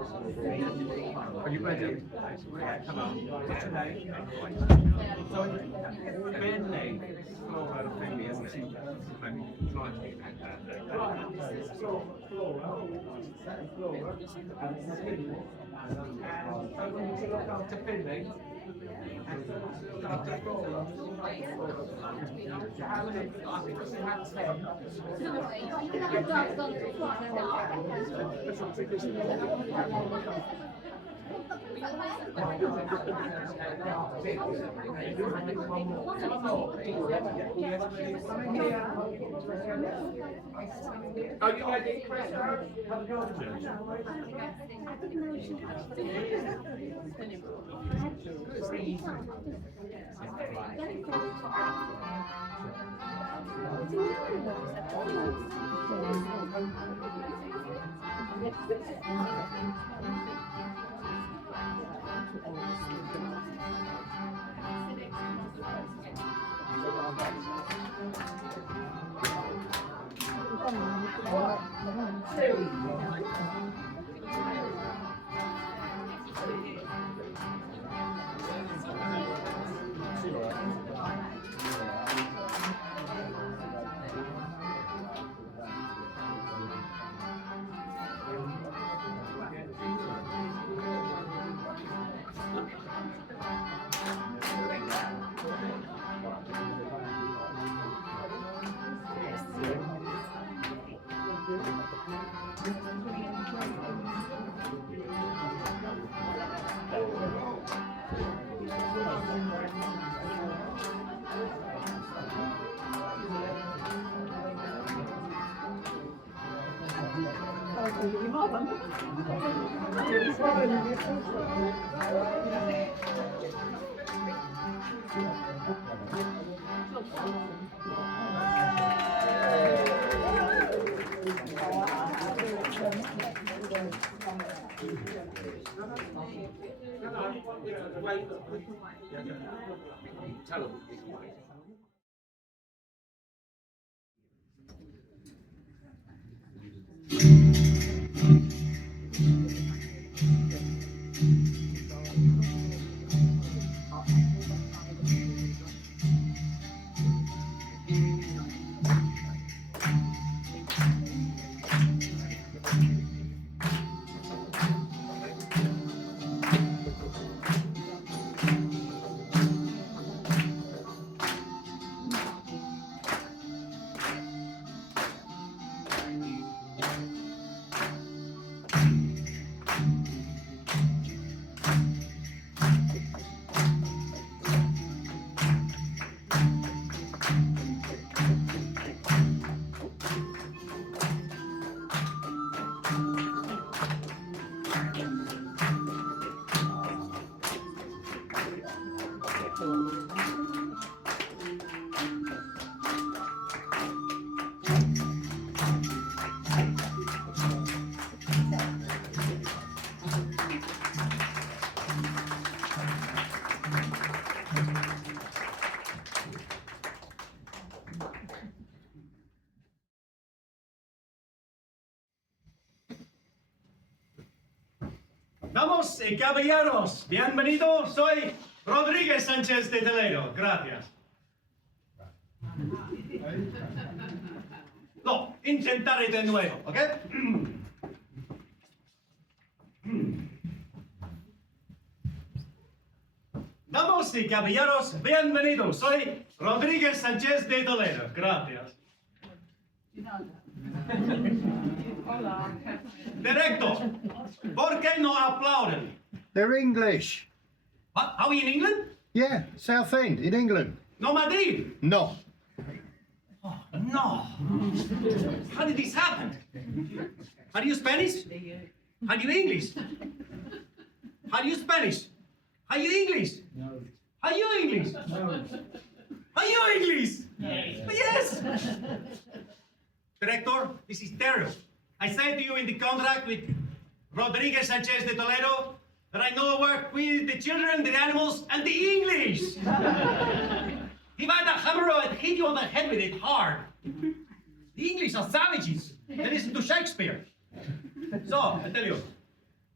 Are you ready? Come on. So, Bentley, Flora, Bentley, isn't it? To Finley. Are you ready, Chris? Damas y caballeros, bienvenidos. Soy Rodríguez Sánchez de Toledo. Gracias. No, intentaré de nuevo, ¿ok? Damas y caballeros, bienvenidos. Soy Rodríguez Sánchez de Toledo. Gracias. Hola. Director, ¿por qué no aplauden? They're English. What? Are we in England? Yeah, Southend in England. No, Madrid. No. Oh, no. How did this happen? Are you Spanish? Are you English? Are you Spanish? Are you English? No. Are you English? No. Are you English? Yes. Yes. Director, this is terrible. I said to you in the contract with Rodríguez Sánchez de Toledo that I know work with the children, the animals, and the English. If I had a hammer, I'd hit you on the head with it hard. The English are savages. They listen to Shakespeare. So, I tell you,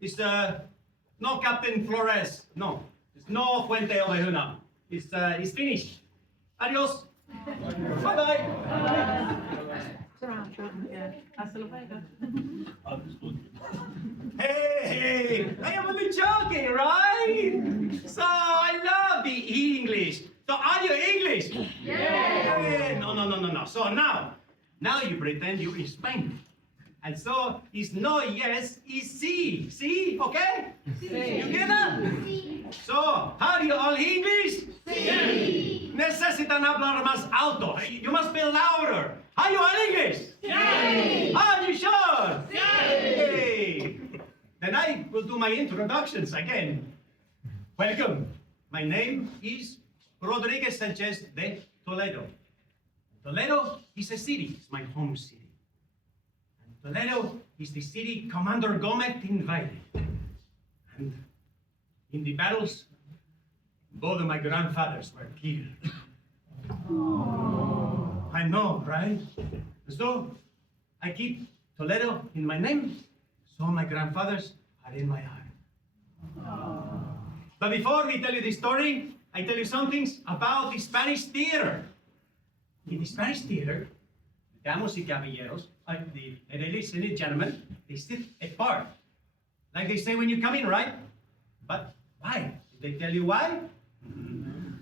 It's no Captain Flores. No. It's no Fuente Ovejuna. It's finished. Adios. Bye-bye. Yeah. Hasta luego. Hey, I am only joking, right? So I love the English. So are you English? Yeah. No. So now you pretend you're in Spain. And so it's no yes, it's sí. Sí, okay? Sí. You get that? So, how do you all English? Sí. Necesitan hablar más alto. You must be louder. How you all English? Sí. Are you sure? Sí. Hey. Then I will do my introductions again. Welcome. My name is Rodriguez Sanchez de Toledo. Toledo is a city. It's my home city. Toledo is the city Commander Gomez invaded. And in the battles, both of my grandfathers were killed. Oh. I know, right? So I keep Toledo in my name, so my grandfathers are in my heart. Oh. But before we tell you the story, I tell you some things about the Spanish theater. In the Spanish theater, damas y caballeros, the ladies and gentlemen, they sit apart. Like they say when you come in, right? But why? Did they tell you why?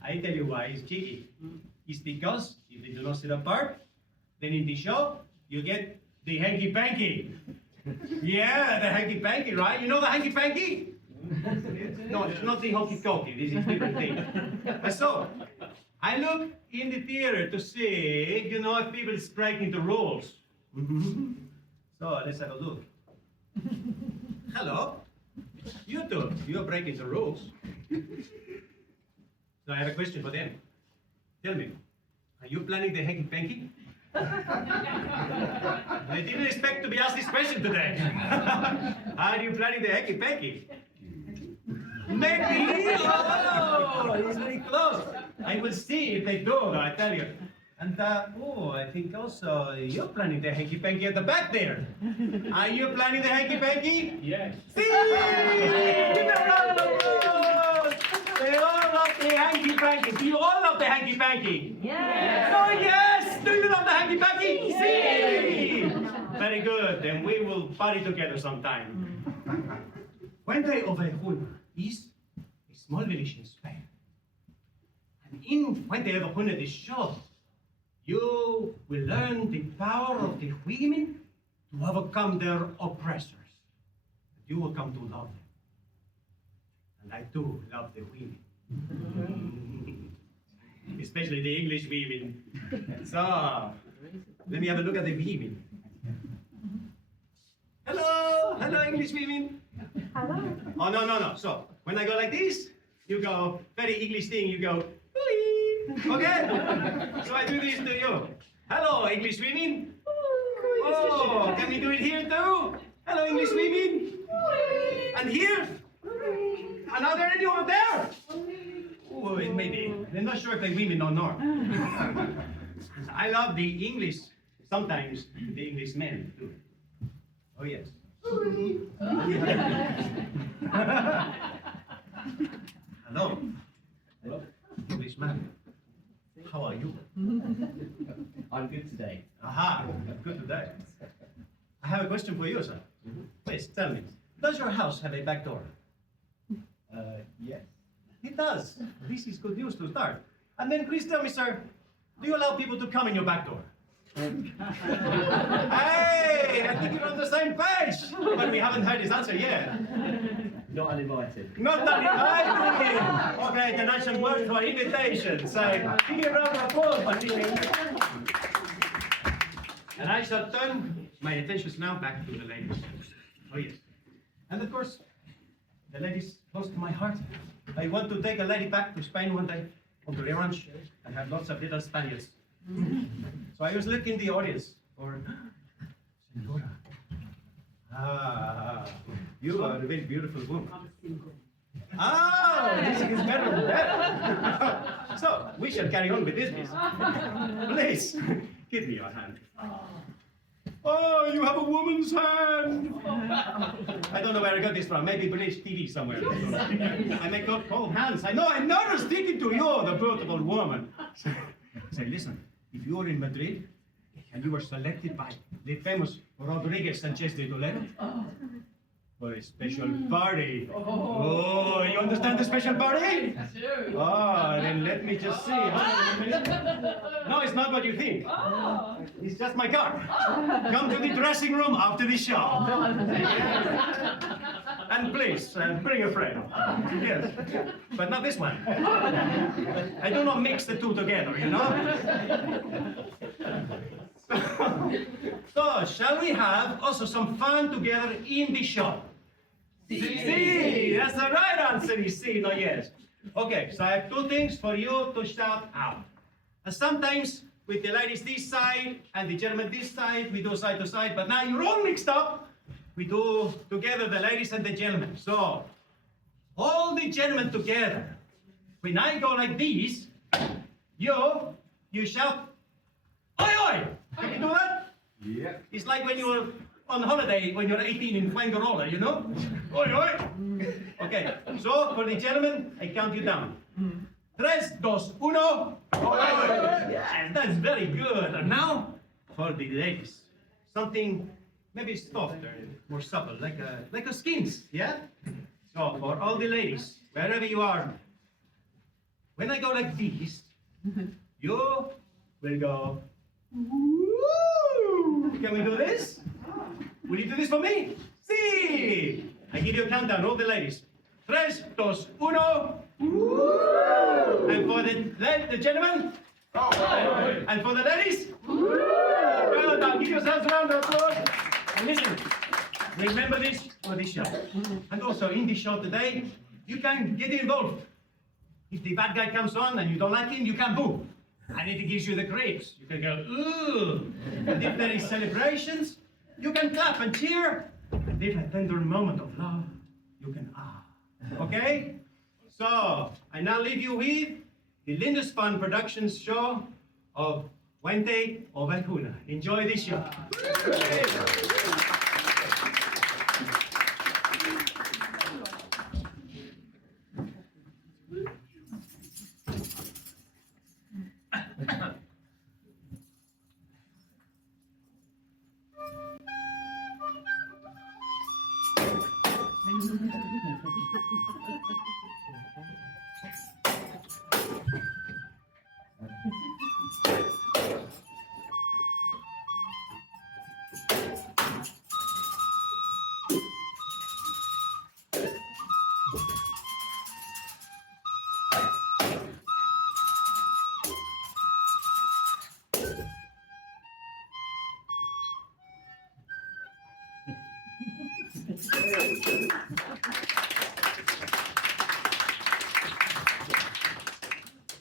I tell you why, it's cheeky. It's because if they do not sit apart, then in the show, you get the hanky-panky. Yeah, the hanky-panky, right? You know the hanky-panky? No, it's not the hokey-cokey, this is different thing. So, I look in the theater to see, if people is breaking the rules. So let's have a look. Hello. You two, you're breaking the rules. So I have a question for them. Tell me, are you planning the hanky-panky? I didn't expect to be asked this question today. Are you planning the hanky-panky? Maybe. Oh, it's very close. I will see if they do, I tell you. And, I think also you're planning the hanky-panky at the back there. Are you planning the hanky-panky? Yes. See! Give a round of applause! They all love the hanky-panky. Do you all love the hanky-panky? Yes. Oh, yes! Do you love the hanky-panky? See! Very good. Then we will party together sometime. Fuente Ovejuna is a small village in Spain. And in Fuente Ovejuna, this show, you will learn the power of the women to overcome their oppressors. You will come to love them. And I do love the women. Especially the English women. So, let me have a look at the women. Hello, hello English women. Hello. Oh, no. So, when I go like this, you go, very English thing, you go, okay? So I do this to you. Hello, English women. Oh, can we do it here too? Hello, English women. And here? And are there any over there? Oh, maybe. I'm not sure if they're women or not. I love the English, sometimes the English men too. Oh, yes. Hello. Hello. Englishman. How are you? I'm good today. Aha, good today. I have a question for you, sir. Please, tell me. Does your house have a back door? Yes. It does. This is good news to start. And then please tell me, sir, do you allow people to come in your back door? Hey, I think you're on the same page. But we haven't heard his answer yet. Not uninvited. Not uninvited. Okay, then I shall work for invitation. So, give me a round of applause for this. And I shall turn my attentions now back to the ladies. Oh, yes. And of course, the ladies close to my heart. I want to take a lady back to Spain one day on the ranch and have lots of little Spaniards. So I was looking in the audience for Senora. Ah, you are a very beautiful woman. Ah, this is better than that. So we shall carry on with this business. Please, give me your hand. Oh, you have a woman's hand. I don't know where I got this from. Maybe British TV somewhere. I make cold hands. I know I'm not sticking to you, the beautiful woman. Say, listen, if you're in Madrid and you were selected by the famous Rodriguez Sanchez de Toledo for a special party. Oh, you understand the special party? Oh, then let me just see. No, it's not what you think. It's just my car. Come to the dressing room after the show. And please, bring a friend. Yes, but not this one. I do not mix the two together, you know? So, shall we have also some fun together in the show? See, that's the right answer, you see, not yes. Okay, so I have two things for you to shout out. And sometimes with the ladies this side and the gentlemen this side, we do side to side, but now you're all mixed up. We do together the ladies and the gentlemen. So, all the gentlemen together. When I go like this, you shout, oi, oi! Can you do that? Yeah. It's like when you're on holiday, when you're 18 in Fuengirola, you know? Oi, oi! Okay, so for the gentlemen, I count you down. 3, 2, 1. Yes, that's very good. And now, for the ladies, something maybe softer, more supple, like a skins, yeah? So, for all the ladies, wherever you are, when I go like this, you will go, woo! Can we do this? Will you do this for me? See! I give you a countdown, all the ladies. 3, 2, 1. And for the gentlemen? And for the ladies? Well done. Give yourselves a round of applause. And listen, remember this for this show. And also in this show today, you can get involved. If the bad guy comes on and you don't like him, you can boo. And if he gives you the creeps, you can go, ooh. And if there is celebrations, you can clap and cheer. And if a tender moment of love, you can ah. Okay? So, I now leave you with the Lindus Fun Productions show of Fuente Ovejuna. Enjoy this show.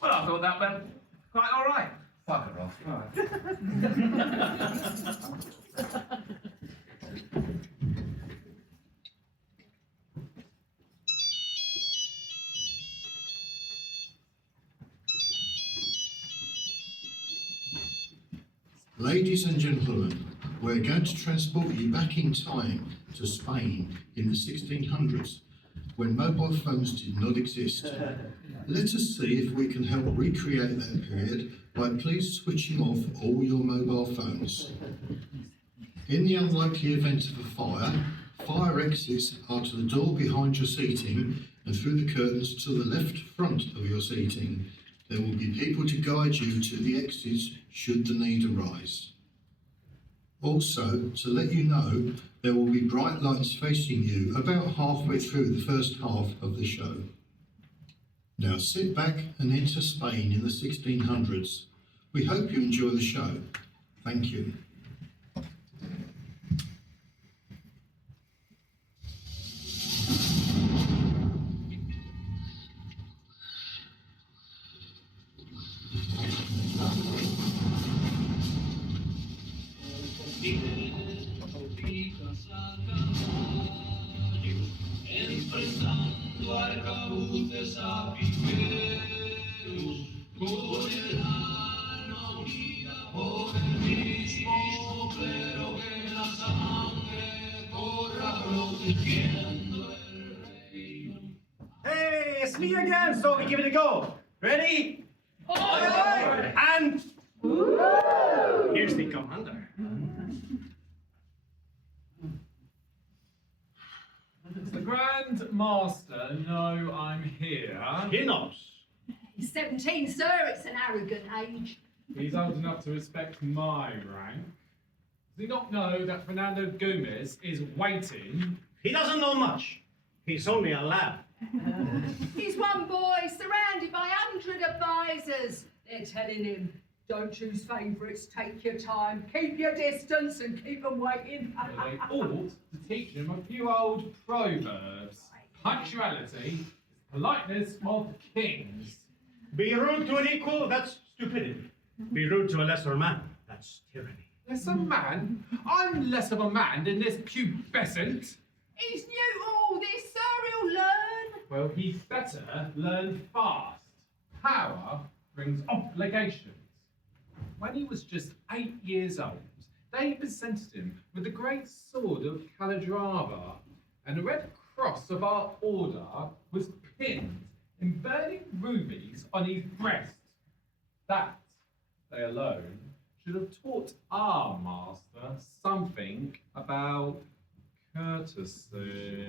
Well, I thought that went quite all right. Fuck it off. Ladies and gentlemen, we're going to transport you back in time to Spain in the 1600s, when mobile phones did not exist. Let us see if we can help recreate that period by please switching off all your mobile phones. In the unlikely event of a fire exits are to the door behind your seating and through the curtains to the left front of your seating. There will be people to guide you to the exits should the need arise. Also, to let you know, there will be bright lights facing you about halfway through the first half of the show. Now sit back and enter Spain in the 1600s. We hope you enjoy the show. Thank you. Enfrentando arcabuces a piqueros, con el alma unida por el mismo clero que sangre corra protegiendo el reino. Hey, it's me again, so we give it a go. Ready? And here's the commander. Does the Grand Master know I'm here? He knows. He's 17, sir. It's an arrogant age. He's old enough to respect my rank. Does he not know that Fernando Gomez is waiting? He doesn't know much. He's only a lad. He's one boy surrounded by 100 advisors. They're telling him, don't choose favourites, take your time, keep your distance and keep them waiting. But they ought to teach him a few old proverbs. Punctuality is politeness of kings. Be rude to an equal, that's stupidity. Be rude to a lesser man, that's tyranny. Less a man? I'm less of a man than this pubescent. He's new to all this, sir. He'll learn. Well, he'd better learn fast. Power brings obligations. When he was just 8 years old, they presented him with the great sword of Calatrava, and the red cross of our order was pinned in burning rubies on his breast. That, they alone, should have taught our master something about courtesy.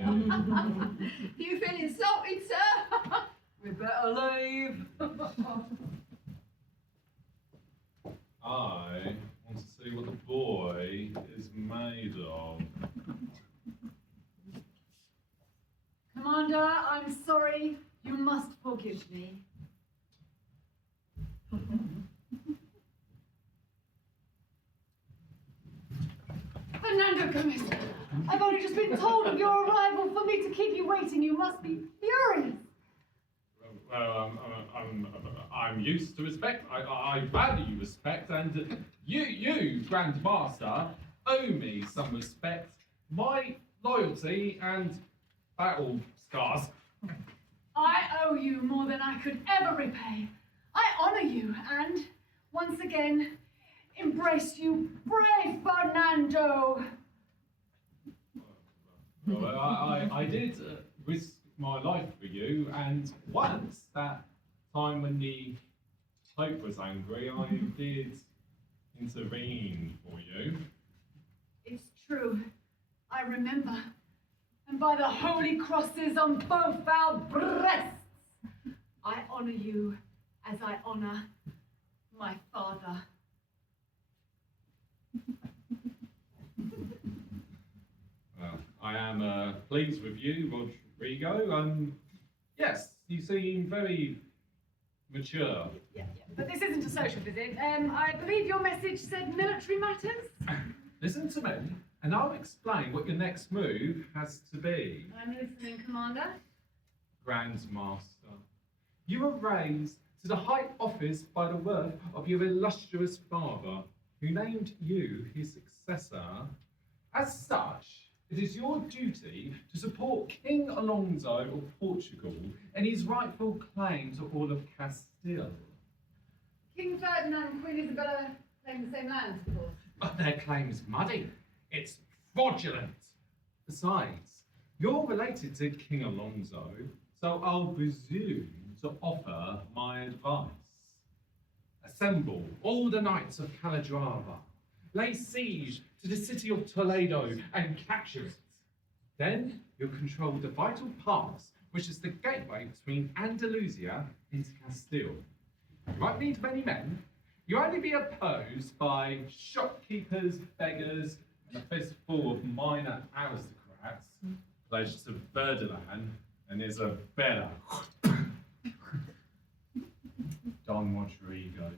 You feel insulted, sir? We better leave. I want to see what the boy is made of. Commander, I'm sorry. You must forgive me. Fernando Gomez, I've only just been told of your arrival. For me to keep you waiting, you must be furious. Well, I'm used to respect. I value respect, and you, Grand Master, owe me some respect. My loyalty and battle scars. I owe you more than I could ever repay. I honor you and, once again, embrace you, brave Fernando. Well, I did risk my life for you, and once, that time when the Pope was angry, I did intervene for you. It's true. I remember. And by the holy crosses on both our breasts, I honor you as I honor my father. Well, I am pleased with you, Rodrigo. Yes, you seem very mature. Yeah. But this isn't a social visit. I believe your message said military matters? Listen to me, and I'll explain what your next move has to be. I'm listening, Commander. Grand Master, you were raised to the high office by the word of your illustrious father, who named you his successor. As such, it is your duty to support King Alonso of Portugal in his rightful claim to all of Castile. King Ferdinand and Queen Isabella claim the same land, of course. But their claim is muddy. It's fraudulent. Besides, you're related to King Alonso, so I'll presume to offer my advice. Assemble all the knights of Calatrava. Lay siege to the city of Toledo and capture it. Then you'll control the vital pass, which is the gateway between Andalusia and Castile. You won't need many men. You'll only be opposed by shopkeepers, beggars, and a fistful of minor aristocrats pledged to Ferdinand and Isabella. Don Rodrigo.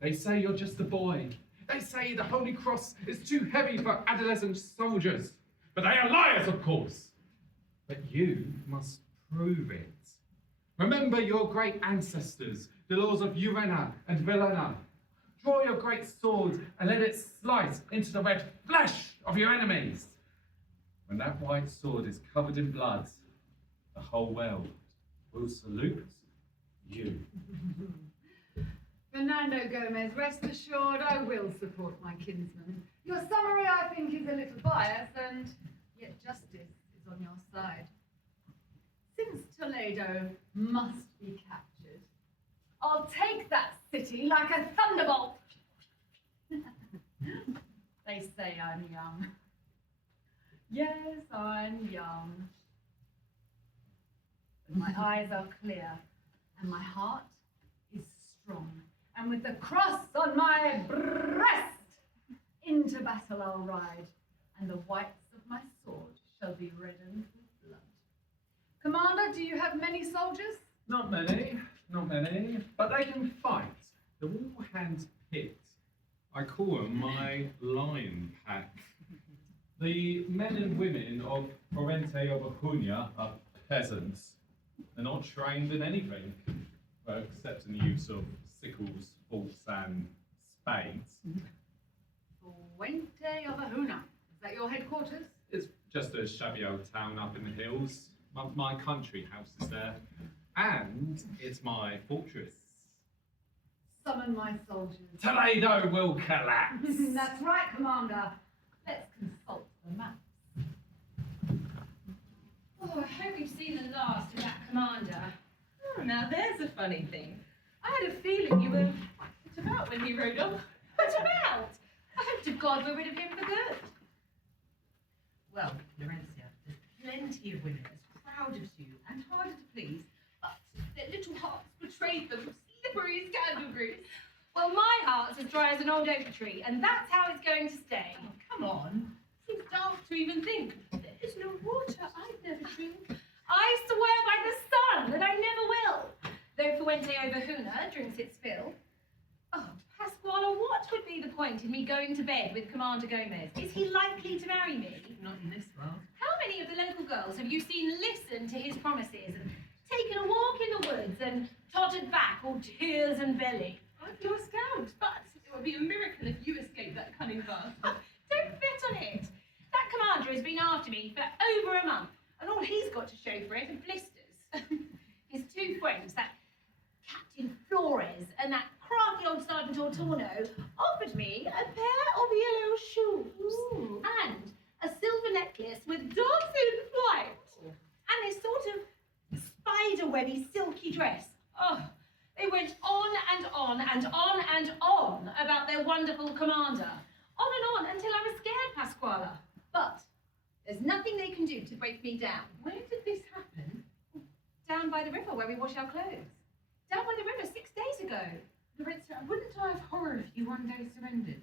They say you're just a boy. They say the Holy Cross is too heavy for adolescent soldiers. But they are liars, of course. But you must prove it. Remember your great ancestors, the laws of Urena and Villena. Draw your great sword and let it slice into the red flesh of your enemies. When that white sword is covered in blood, the whole world will salute you. Fernando Gomez, rest assured I will support my kinsman. Your summary, I think, is a little biased, and yet justice is on your side. Since Toledo must be captured, I'll take that city like a thunderbolt. They say I'm young. Yes, I'm young. But my eyes are clear, and my heart is strong. And with the cross on my breast, into battle I'll ride, and the whites of my sword shall be reddened with blood. Commander, do you have many soldiers? Not many, but they can fight. They're all hand-picked. I call them my lion pack. The men and women of Fuente Ovejuna are peasants. They're not trained in anything, well, except in the use of sickles, forks, and spades. Fuente Ovejuna. Is that your headquarters? It's just a shabby old town up in the hills. My country house is there, and it's my fortress. Summon my soldiers. Toledo will collapse. That's right, Commander. Let's consult the map. Oh, I hope you've seen the last of that commander. Oh, now there's a funny thing. I had a feeling you were put about when he rode off. Put about? I hope to God we're rid of him for good. Well, Lorencia, there's plenty of women as proud as you and harder to please, but their little hearts betrayed them, slippery as candle grease. Well, my heart's as dry as an old oak tree, and that's how it's going to stay. Oh, come on. Seems daft to even think. There is no water I'd never drink. I swear by the sun that I never will. Though Fuente Ovejuna drinks its fill. Oh, Pasquale, what would be the point in me going to bed with Commander Gomez? Is he likely to marry me? Not in this world. How many of the local girls have you seen listen to his promises and taken a walk in the woods and tottered back all tears and belly? I've lost count, but it would be a miracle if you escaped that cunning bastard. Oh, don't bet on it. That commander has been after me for over a month, and all he's got to show for it are blisters. His two friends, that Captain Flores and that crafty old Sergeant Ortorno, offered me a pair of yellow shoes. Ooh. And a silver necklace with dogs in flight. And this sort of spider-webby silky dress. Oh, they went on and on and on and on about their wonderful commander. On and on until I was scared, Pasquale. But there's nothing they can do to break me down. Where did this happen? Down by the river where we wash our clothes. Down by the river 6 days ago. Lorenzo, I wouldn't die of horror if you one day surrendered.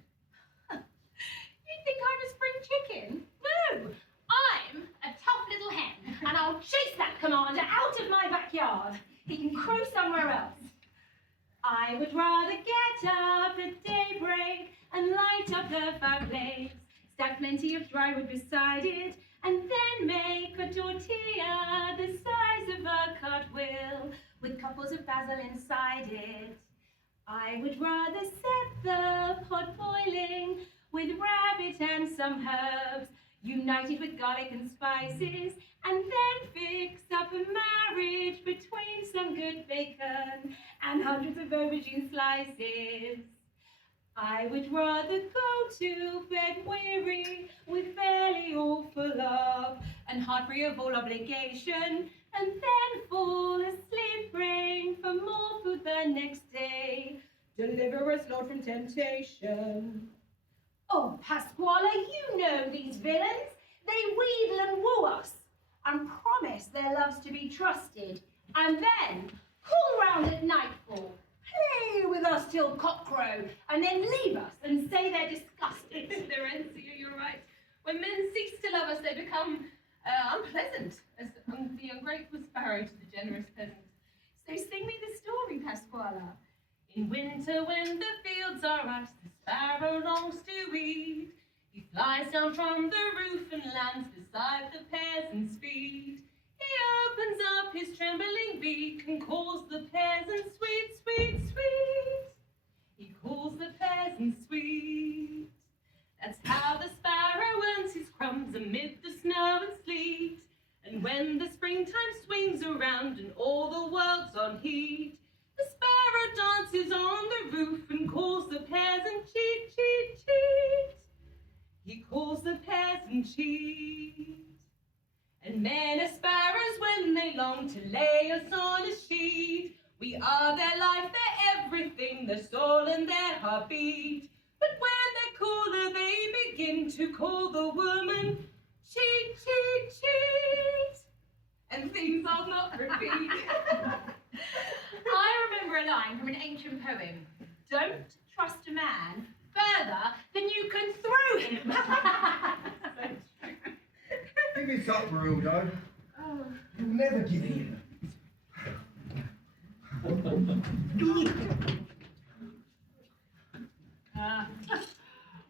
You think I'm a spring chicken? No, I'm a tough little hen, and I'll chase that commander out of my backyard. He can crow somewhere else. I would rather get up at daybreak and light up the fireplace, stack plenty of dry wood beside it, and then make a tortilla the size of a cartwheel with couples of basil inside it. I would rather set the pot boiling with rabbit and some herbs, united with garlic and spices, and then fix up a marriage between some good bacon and hundreds of aubergine slices. I would rather go to bed weary with belly all full of and heart free of all obligation, and then fall asleep praying for more food the next day. Deliver us, Lord, from temptation. Oh, Pasquale, you know these villains. They wheedle and woo us and promise their loves to be trusted, and then call round at nightfall, play with us till cockcrow, and then leave us and say they're disgusted. Lorenzo, you're right. When men cease to love us, they become unpleasant, as the ungrateful sparrow to the generous peasant. So sing me the story, Pasquale. In winter, when the fields are ice, the sparrow longs to eat. He flies down from the roof and lands beside the peasant's feet. He opens up his trembling beak and calls the peasant sweet, sweet, sweet. He calls the peasant sweet. That's how the sparrow earns his crumbs amid the snow and sleet. And when the springtime swings around and all the world's on heat, the sparrow dances on the roof and calls the peasant cheat, cheat, cheat. and cheat. And men are sparrows when they long to lay us on a sheet. We are their life, their everything, their soul and their heartbeat. But when they're cooler, they begin to call the woman cheat, cheat, cheat. And things I'll not repeat. I remember a line from an ancient poem. Don't trust a man further than you can throw him. Give it up, Marildo. You'll never give in.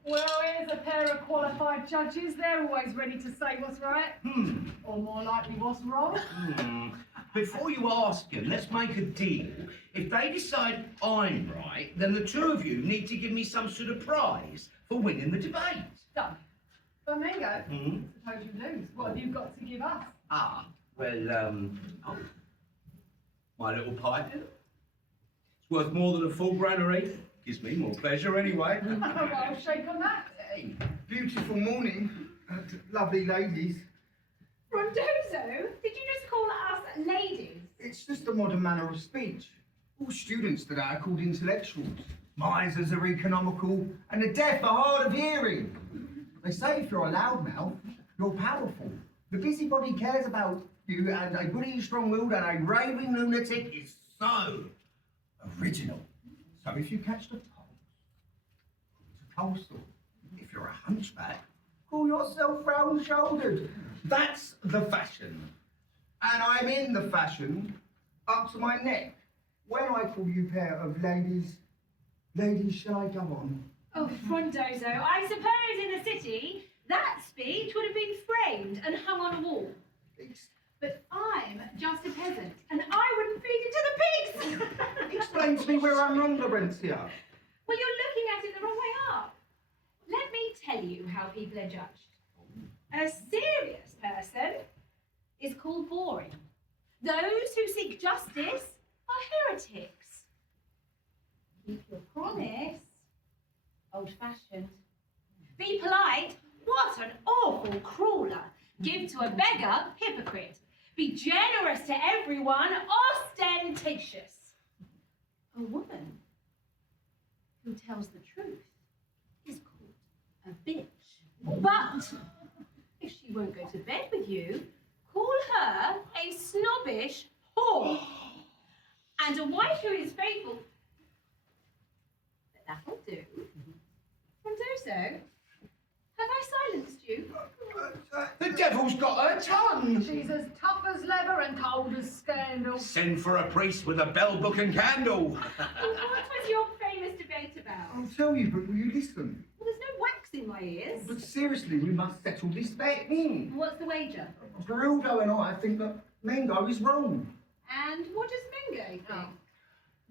Well, here's a pair of qualified judges. They're always ready to say what's right. Or more likely what's wrong. Before you ask them, let's make a deal. If they decide I'm right, then the two of you need to give me some sort of prize for winning the debate. Done. But Mingo, suppose you lose. What have you got to give us? My little pipe. It's worth more than a full granary. Gives me more pleasure anyway. Well, I'll shake on that. Hey, beautiful morning, lovely ladies. Rondozo, did you just call us ladies? It's just a modern manner of speech. All students today are called intellectuals. Misers are economical, and the deaf are hard of hearing. They say if you're a loudmouth, you're powerful. The busybody cares about you, and a bully strong-willed and a raving lunatic is so original. So if you catch the pulse, it's a coastal. If you're a hunchback, call yourself round-shouldered. That's the fashion. And I'm in the fashion up to my neck. When I call you pair of ladies, shall I go on? Oh, Rondozo, I suppose in the city, that speech would have been framed and hung on a wall. But I'm just a peasant, and I wouldn't feed it to the pigs! Explain to me where I'm wrong, Laurentia. Well, you're looking at it the wrong way up. Let me tell you how people are judged. A serious person is called boring. Those who seek justice are heretics. Keep your promise. Old-fashioned. Be polite. What an awful crawler. Give to a beggar, hypocrite. Be generous to everyone, ostentatious. A woman who tells the truth is called a bitch. But if she won't go to bed with you, call her a snobbish whore. And a wife who is faithful. But that'll do. Rondozo, have I silenced you? The devil's got her tongue. She's as tough as leather and cold as scandal. Send for a priest with a bell, book and candle. What was your famous debate about? I'll tell you, but will you listen? Well, there's no wax in my ears. But seriously, we must settle this bet. What's the wager? Barildo and I think that Mengo is wrong. And what does Mingo think?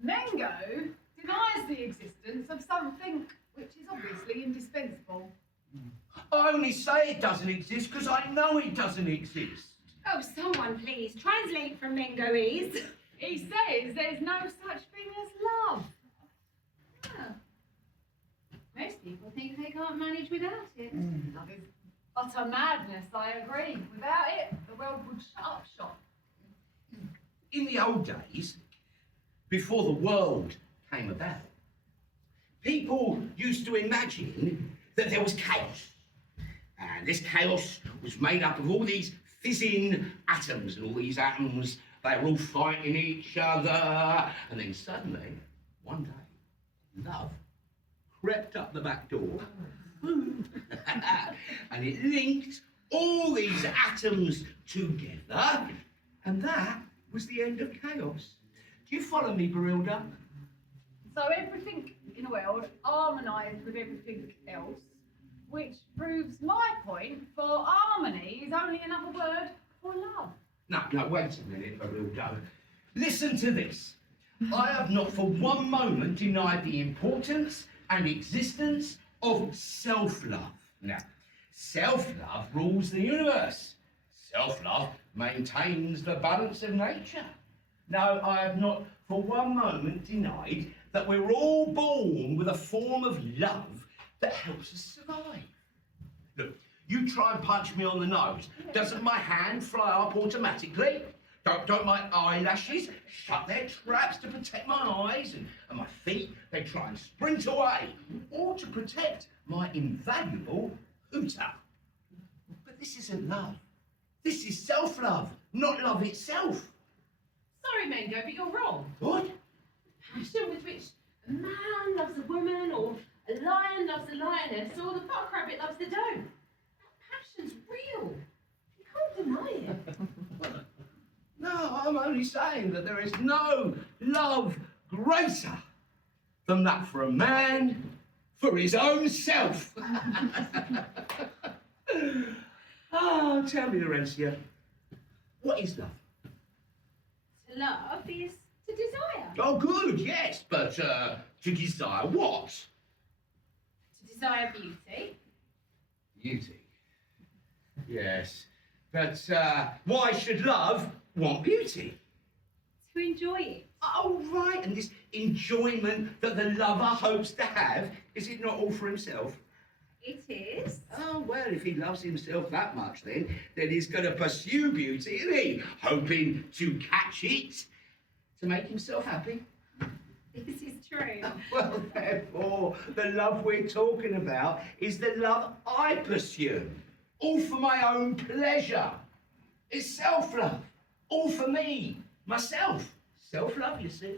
Mengo denies the existence of something which is obviously indispensable. I only say it doesn't exist because I know it doesn't exist. Oh, someone please, translate from Mingoese. He says there's no such thing as love. Oh. Most people think they can't manage without it. Love is utter madness, I agree. Without it, the world would shut up shop. In the old days, before the world came about, people used to imagine that there was chaos. And this chaos was made up of all these fizzing atoms, and all these atoms, they were all fighting each other. And then suddenly, one day, love crept up the back door. And it linked all these atoms together. And that was the end of chaos. Do you follow me, Barilda? So everything in the world harmonised with everything else, which proves my point, for harmony is only another word for love. No, wait a minute, Barilda. Listen to this. I have not for one moment denied the importance and existence of self-love. Now, self-love rules the universe. Self-love maintains the balance of nature. No, I have not for one moment denied that we're all born with a form of love that helps us survive. Look, you try and punch me on the nose. Doesn't my hand fly up automatically? Don't my eyelashes shut their traps to protect my eyes? And my feet, they try and sprint away, all to protect my invaluable hooter. But this isn't love. This is self-love, not love itself. Sorry, Mango, but you're wrong. What? Passion with which a man loves a woman, or a lion loves a lioness, or the buck rabbit loves the doe. That passion's real. You can't deny it. No, I'm only saying that there is no love greater than that for a man for his own self. Oh, tell me, Laurentia, what is love? To love is to desire. Oh, good, yes, but to desire what? To desire beauty. Beauty. Yes, but why should love want beauty? To enjoy it. Oh, right, and this enjoyment that the lover hopes to have, is it not all for himself? It is. Oh, well, if he loves himself that much, then he's going to pursue beauty, isn't he? Hoping to catch it, to make himself happy. This is true. Well, therefore, the love we're talking about is the love I pursue. All for my own pleasure. It's self-love. All for me, myself. Self-love, you see.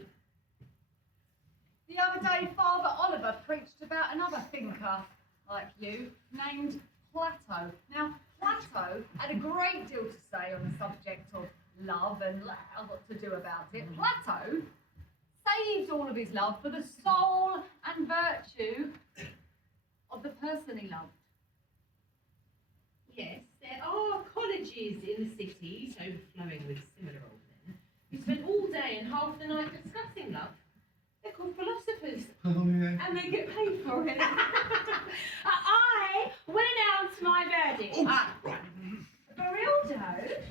The other day, Father Oliver preached about another thinker like you, named Plato. Now, Plato had a great deal to say on the subject of love and what to do about it. Plato saved all of his love for the soul and virtue of the person he loved. Yes, there are colleges in the cities overflowing with similar old men who spend all day and half the night discussing love. They're called philosophers. Oh, yeah. And they get paid for it. I will announce my verdict. Right. Barildo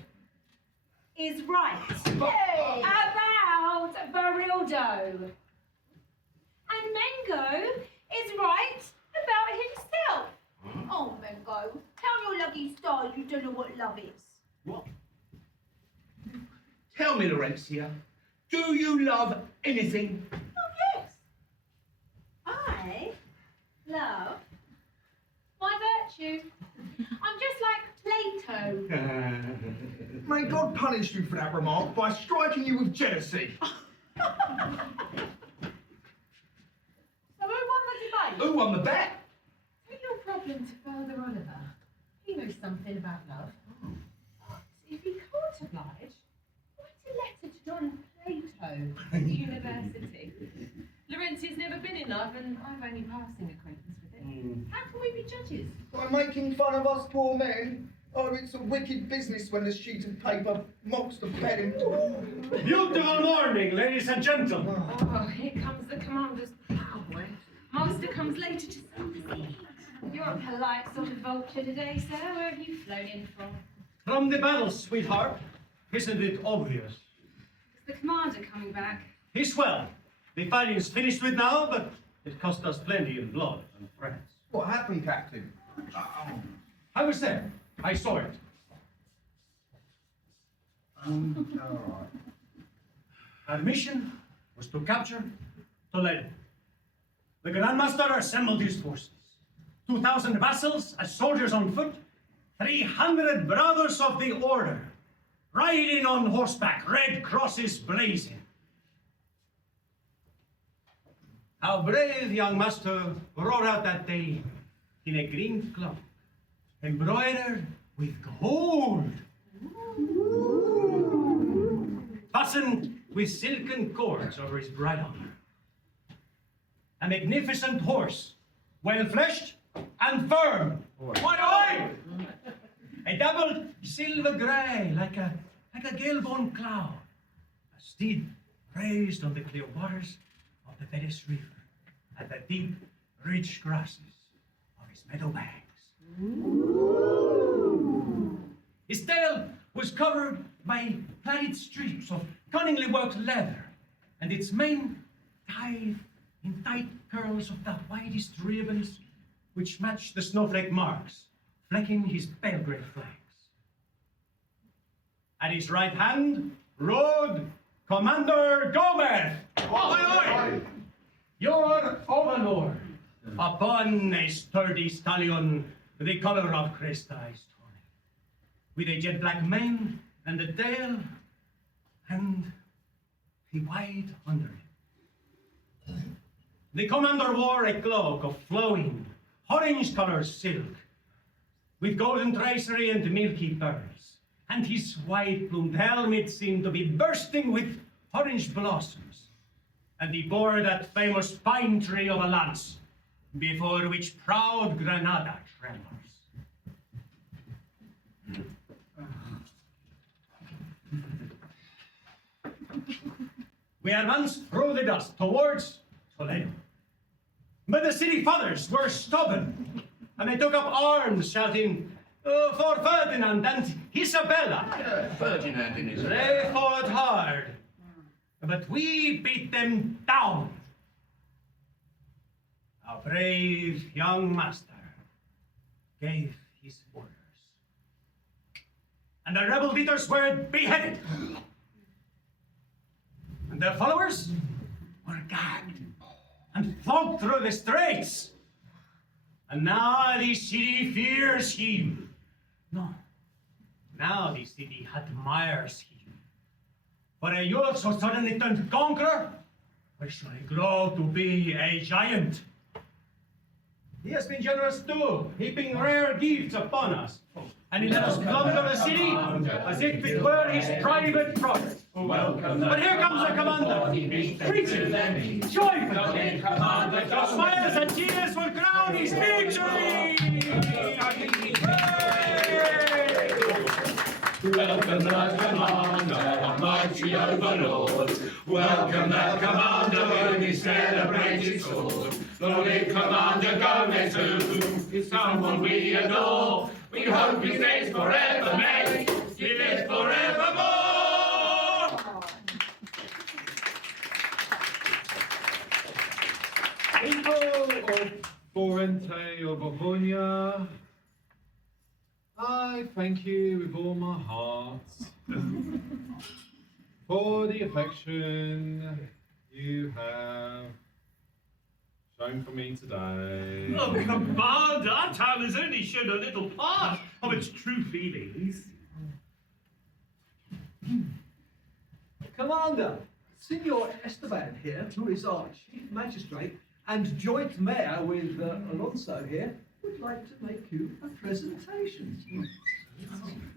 is right. Yay! About Barildo. And Mengo is right about himself. Oh, Mengo, tell your lucky stars you don't know what love is. What? Tell me, Laurentia, do you love anything? Oh, yes. I love my virtue. I'm just like Plato. May God punish you for that remark by striking you with jealousy. So who won the debate? Who won the bet? Take your problem to Father Oliver. He knows something about love. But if he can't oblige, write a letter to Don Plato at the university. Laurentia's never been in love, and I've only passing acquaintance with it. How can we be judges? By making fun of us poor men? Oh, it's a wicked business when a sheet of paper mocks the pen. Beautiful morning, ladies and gentlemen. Oh, here comes the commander's cowboy. Master comes later to sow the seed. You're a polite sort of vulture today, sir. Where have you flown in from? From the battle, sweetheart. Isn't it obvious? Is the commander coming back? He's well. The fighting's finished with now, but it cost us plenty in blood and friends. What happened, Captain? I was there. I saw it. All right. Our mission was to capture Toledo. The Grand Master assembled his forces. 2,000 vassals as soldiers on foot, 300 brothers of the order, riding on horseback, red crosses blazing. Our brave young master rode out that day in a green cloak, embroidered with gold, fastened with silken cords over his bright armor. A magnificent horse, well-fleshed and firm. Wide. A double silver grey, like a gale-born cloud. A steed raised on the clear waters of the Venice River, at the deep, rich grasses of his meadow banks. His tail was covered by plaited strips of cunningly worked leather, and its mane tied in tight curls of the whitest ribbons which matched the snowflake marks flecking his Belgrade flags. At his right hand rode Commander Gomez, your overlord, upon a sturdy stallion the color of Christ's tawny, with a jet black mane and a tail and a wide underlip. The commander wore a cloak of flowing, orange-colored silk, with golden tracery and milky pearls, and his white-plumed helmet seemed to be bursting with orange blossoms, and he bore that famous pine tree of a lance, before which proud Granada trembles. We advanced through the dust towards Toledo. But the city fathers were stubborn, and they took up arms, shouting, for Ferdinand and Isabella. Ferdinand in his They fought hard, but we beat them down. Our brave young master gave his orders, and the rebel leaders were beheaded, and their followers were gagged and flogged through the streets. And now the city fears him. No, now the city admires him. For a youth so suddenly turned conqueror will surely grow to be a giant. He has been generous too, heaping rare gifts upon us. And he let us plunder the city as if it were his private property. But here comes the commander, preaching, joyful. Smiles and tears will crown his victory. Welcome the commander, a mighty overlord. Welcome the commander with his celebrated sword. Glory Commander Gomez, who is someone we adore. We hope he stays forever, mate. He lives forevermore. People of Fuente Ovejuna, I thank you with all my heart for the affection you have shown for me today. Oh, Commander, our town has only shown a little part of its true feelings. Commander, Signor Esteban here, who is our chief magistrate and joint mayor with Alonso here, would like to make you a presentation.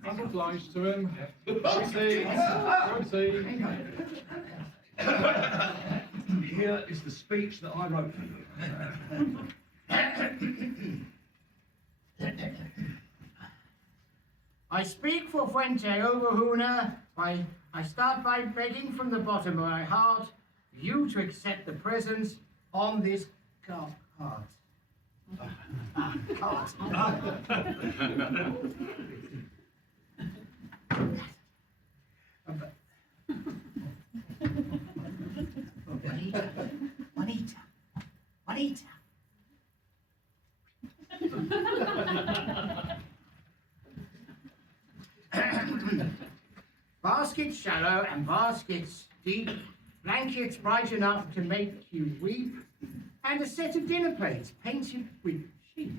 I'm obliged to him. Proceed. Proceed. Here is the speech that I wrote for you. I speak for Fuente Ovejuna. I start by begging from the bottom of my heart for you to accept the presents on this card. Juanita. Baskets shallow and baskets deep, blankets bright enough to make you weep, and a set of dinner plates painted with sheep.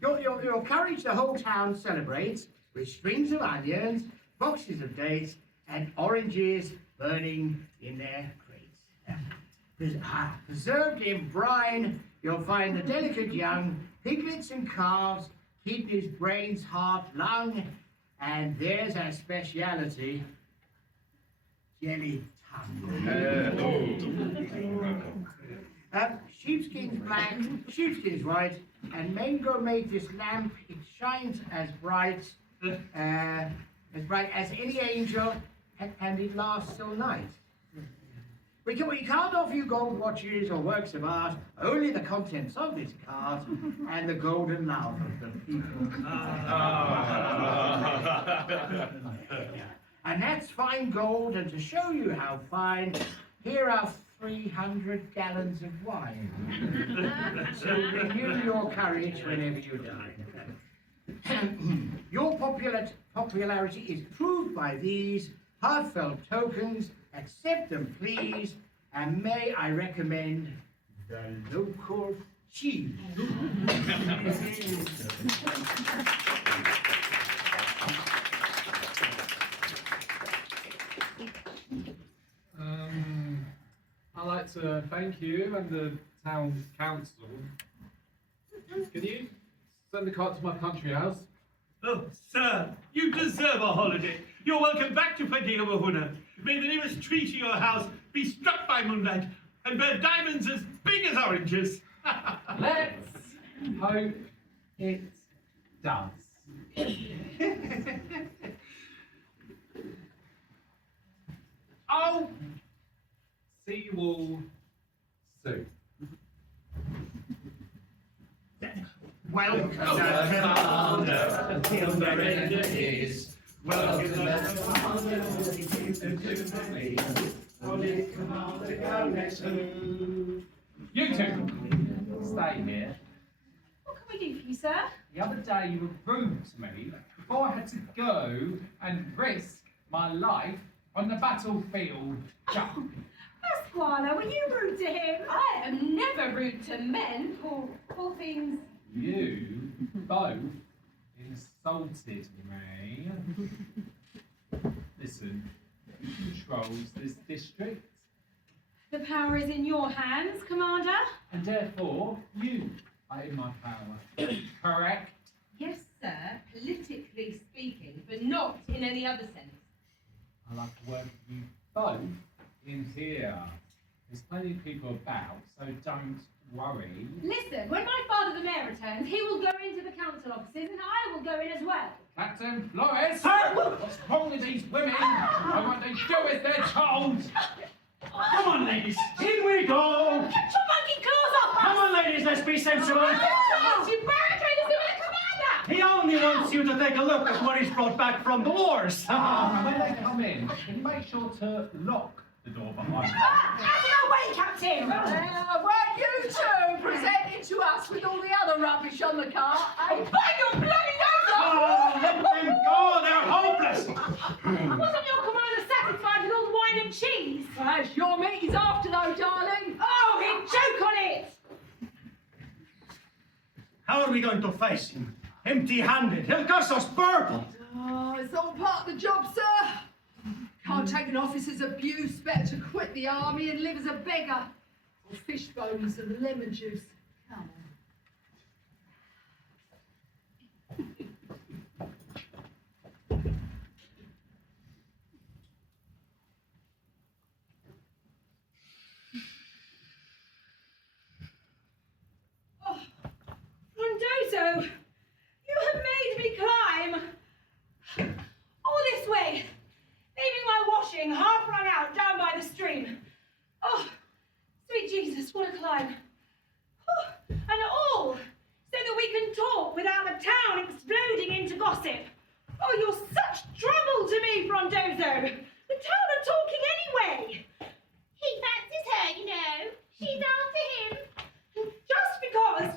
Your courage the whole town celebrates, with strings of onions, boxes of dates, and oranges burning in their crates. Preserved in brine, you'll find the delicate young, piglets and calves, kidneys, brains, heart, lung, and there's our speciality, jelly tongue. Sheepskin's black, sheepskin's white, and mango made this lamp. It shines as bright as any angel, and it lasts all night. We can't offer you gold watches or works of art, only the contents of this card and the golden love of the people. And that's fine gold, and to show you how fine, here are 300 gallons of wine. So renew your courage whenever you die. Your popularity is proved by these heartfelt tokens. Accept them, please, and may I recommend the local cheese. I'd like to thank you and the town council. Can you send the cart to my country house? Oh, sir, you deserve a holiday. You're welcome back to Fuente Ovejuna. May the nearest tree to your house be struck by moonlight and bear diamonds as big as oranges. Let's hope it does. I'll see you all soon. Welcome to Commander, till the end is. Welcome to Commander, Commander, go next to. You two, stay here. What can we do for you, sir? The other day you were rude to me before I had to go and risk my life on the battlefield. Jump. Pasquale, were you rude to him? I am never rude to men, poor things. You both insulted me. Listen, who controls this district? The power is in your hands, Commander. And therefore, you are in my power. Correct? Yes, sir, politically speaking, but not in any other sense. I like to work with you both in here. There's plenty of people about, so don't worry. Listen, when my father the mayor returns, he will go into the council offices and I will go in as well. Captain Flores! What's wrong with these women? Why won't they do as they're told? Come on, ladies, in we go! Get your monkey claws off us! Come on, ladies, let's be sensible. Oh, you barricade us with a commander! He only wants you to take a look at what he's brought back from the wars. When they come in, can you make sure to lock the door behind you? Out of your way, Captain! Well, you two presented to us with all the other rubbish on the cart, eh? By your bloody nose off! Oh, let them go, they're hopeless. Wasn't your commander satisfied with all the wine and cheese? That's your meat is after, though, darling. Oh, he'd choke on it! How are we going to face him? Empty-handed. He'll curse us purple. Oh, it's all part of the job, sir. Can't take an officer's abuse. Better to quit the army and live as a beggar. Or fish bones and lemon juice. Come on. Mondozo, you have made me climb all this way, leaving my washing half wrung out down by the stream. Oh, sweet Jesus, what a climb. Oh, and all so that we can talk without the town exploding into gossip. Oh, you're such trouble to me, Frondozo. The town are talking anyway. He fancies her, you know. She's after him. Just because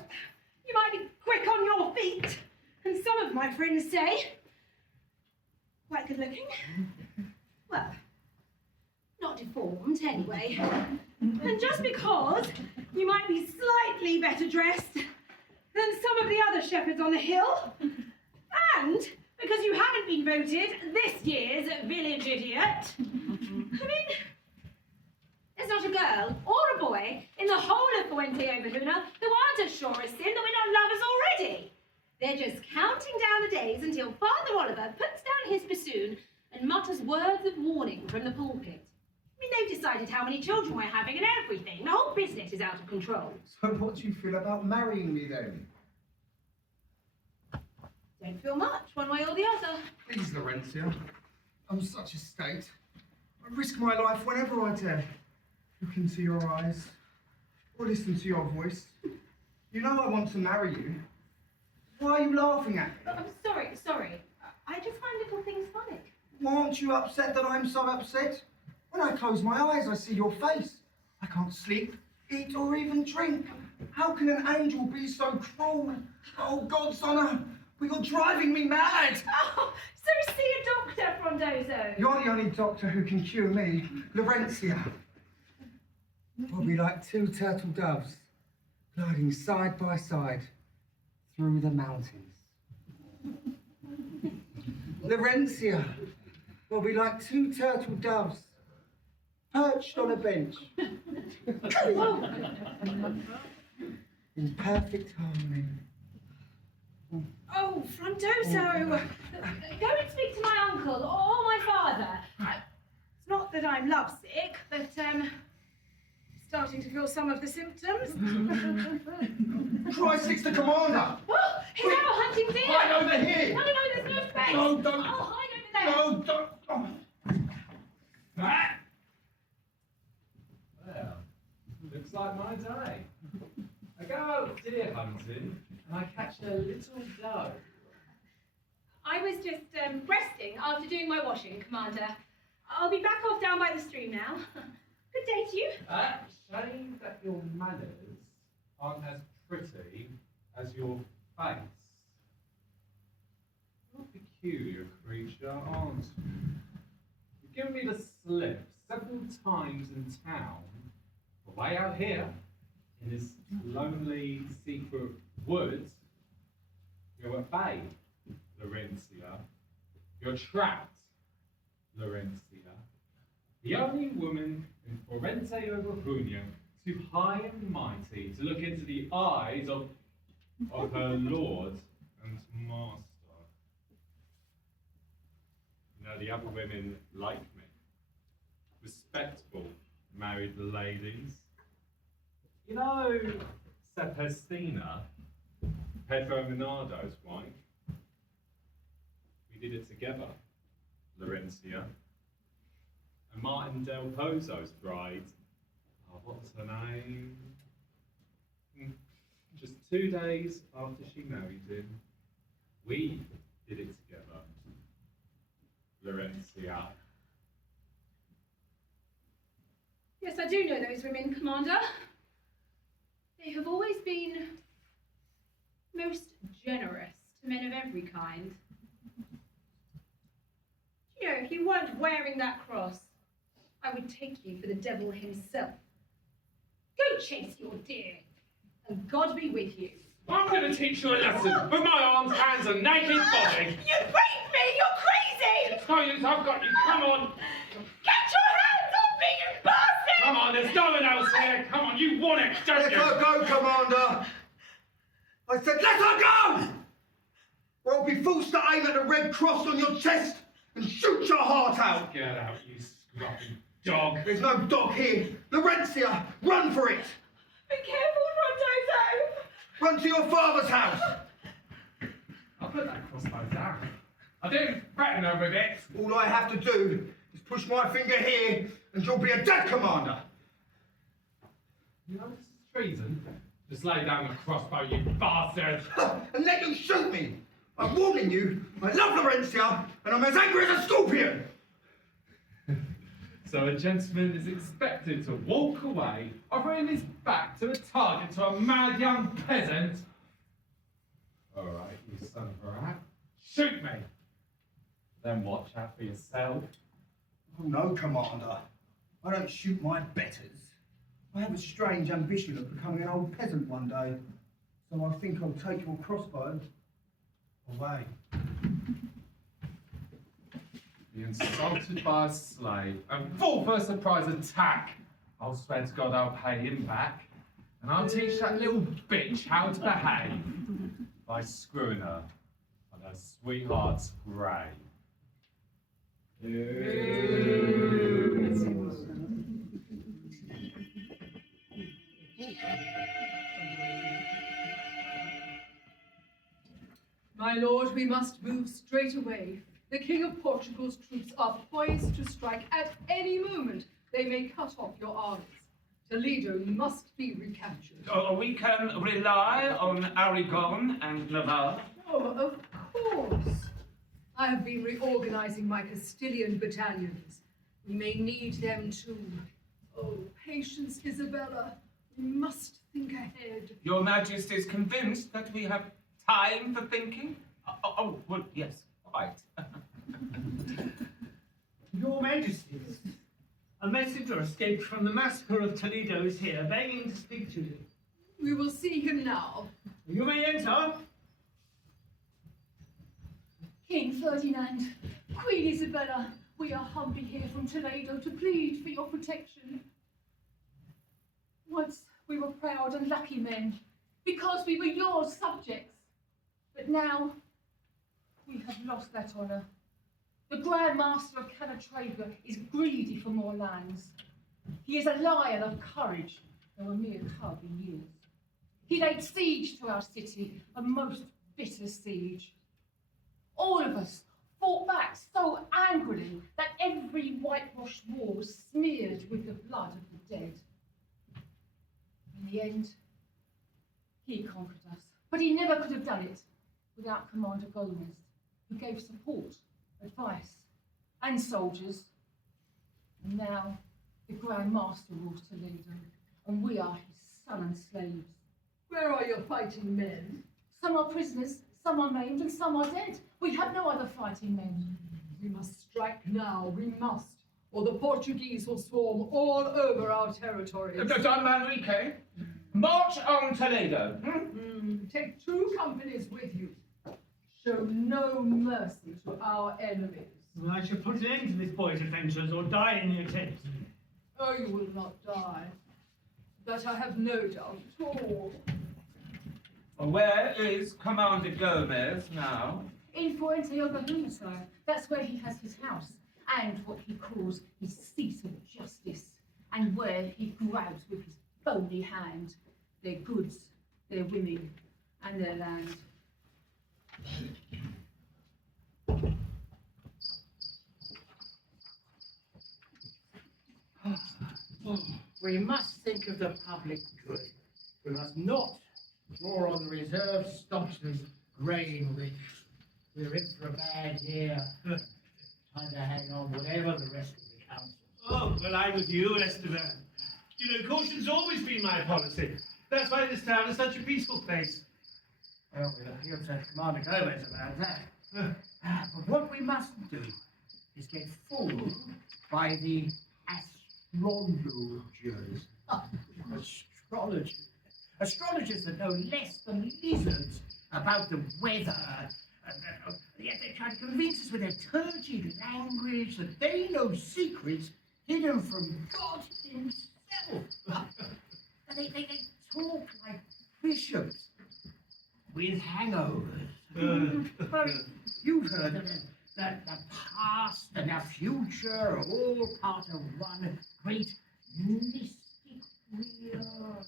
you might be quick on your feet, and some of my friends say quite good looking. Well, not deformed anyway. And just because you might be slightly better dressed than some of the other shepherds on the hill, and because you haven't been voted this year's village idiot, I mean, there's not a girl or a boy in the whole of Fuente Ovejuna who aren't as sure as sin that we're not lovers already. They're just counting down the days until Father Oliver puts down his bassoon and mutters words of warning from the pulpit. I mean, they've decided how many children we're having and everything. The whole business is out of control. So what do you feel about marrying me then? Don't feel much, one way or the other. Please, Laurentia. I'm such a state. I risk my life whenever I dare. Look into your eyes, or listen to your voice. You know I want to marry you. Why are you laughing at me? I'm sorry. I just find little things funny. Why aren't you upset that I'm so upset? When I close my eyes, I see your face. I can't sleep, eat, or even drink. How can an angel be so cruel? Oh, God's honour, you're driving me mad! Oh, so see a doctor, Frondoso. You're the only doctor who can cure me, Laurentia. We'll be like two turtle doves, gliding side by side through the mountains. Laurentia, we'll be like two turtle doves, perched on a bench. In perfect harmony. Oh, Frondoso! Go and speak to my uncle or my father. It's not that I'm lovesick, but starting to feel some of the symptoms. Christ, it's the commander! Oh, he's out hunting deer! Hide over here! No, there's no space! No, don't! Oh, hide over there! No, don't! Oh. Ah! Well, looks like my day. I go out deer hunting and I catch a little doe. I was just resting after doing my washing, Commander. I'll be back off down by the stream now. Good day to you. Shame that your manners aren't as pretty as your face. You're a peculiar creature, aren't you? You've given me the slip several times in town, but way out here, in this lonely, secret woods, you're at bay, Laurentia. You're trapped, Laurentia. The only woman in Fuente Ovejuna too high and mighty to look into the eyes of her lord and master. You know, the other women like me. Respectable married ladies. You know, Sepestina, Pedro Minardo's wife. We did it together, Laurentia. And Martin Del Pozo's bride. Oh, what was her name? Just 2 days after she married him, we did it together, Laurentia. Yes, I do know those women, Commander. They have always been most generous to men of every kind. You know, if you weren't wearing that cross, I would take you for the devil himself. Go chase your deer, and God be with you. I'm going to teach you a lesson with my arms, hands, and naked body. You raped me! You're crazy! It's no use, I've got you. Come on. Get your hands off me, you bastard! Come on, there's no one else here. Come on, you want it, don't Let you? her go, Commander! I said, let her go! Or I'll be forced to aim at the red cross on your chest and shoot your heart out! Get out, you scruffy dog. There's no dog here. Laurentia, run for it! Be careful, Frondoso! Run to your father's house! I'll put that crossbow down. I didn't threaten her with it. All I have to do is push my finger here and you'll be a dead commander! You know this is treason? Just lay down the crossbow, you bastard. And let you shoot me! I'm warning you, I love Laurentia and I'm as angry as a scorpion! So a gentleman is expected to walk away, offering his back to a target to a mad young peasant. All right, you son of a rat. Shoot me! Then watch out for yourself. Oh no, Commander. I don't shoot my betters. I have a strange ambition of becoming an old peasant one day. So I think I'll take your crossbow away. Be insulted by a slave and fall for a surprise attack. I'll swear to God I'll pay him back. And I'll teach that little bitch how to behave by screwing her on her sweetheart's grave. My lord, we must move straight away. The King of Portugal's troops are poised to strike at any moment. They may cut off your armies. Toledo must be recaptured. We can rely on Aragon and Navarre. Oh, of course. I have been reorganizing my Castilian battalions. We may need them too. Oh, patience, Isabella. We must think ahead. Your Majesty is convinced that we have time for thinking? Well, yes, quite. Your Majesties, a messenger escaped from the massacre of Toledo is here, begging to speak to you. We will see him now. You may enter. King Ferdinand, Queen Isabella, we are humbly here from Toledo to plead for your protection. Once we were proud and lucky men, because we were your subjects. But now, we have lost that honour. The Grand Master of Calatrava is greedy for more lands. He is a lion of courage, though a mere cub in years. He laid siege to our city, a most bitter siege. All of us fought back so angrily that every whitewashed wall was smeared with the blood of the dead. In the end, he conquered us, but he never could have done it without Commander Gomez, who gave support, advice, and soldiers. And now the Grand Master rules Toledo, and we are his son and slaves. Where are your fighting men? Some are prisoners, some are maimed, and some are dead. We have no other fighting men. We must strike now, we must, or the Portuguese will swarm all over our territories. Don Manrique, march on Toledo. Take 2 companies with you. Show no mercy to our enemies. Well, I shall put an end to this boy's adventures or die in the attempt. Oh, you will not die. That I have no doubt at all. Where is Commander Gomez now? In Fuente Ovejuna, sir. That's where he has his house, and what he calls his seat of justice, and where he grabs with his bony hand their goods, their women, and their land. We must think of the public good. We must not draw on the reserve stocks of grain which we're in for a bad year. Time to hang on, whatever the rest of the council. Oh, well, I'm with you, Esteban. You know, caution's always been my policy. That's why this town is such a peaceful place. Well, we'll appeal to Commander Gomez about that. But what we mustn't do is get fooled by the astrologers. Astrologers. Astrologers that know less than lizards about the weather. Yet they try to convince us with their turgid language that they know secrets hidden from God himself. And they talk like bishops with hangovers. Well, you've heard that the past and the future are all part of one great mystic wheel.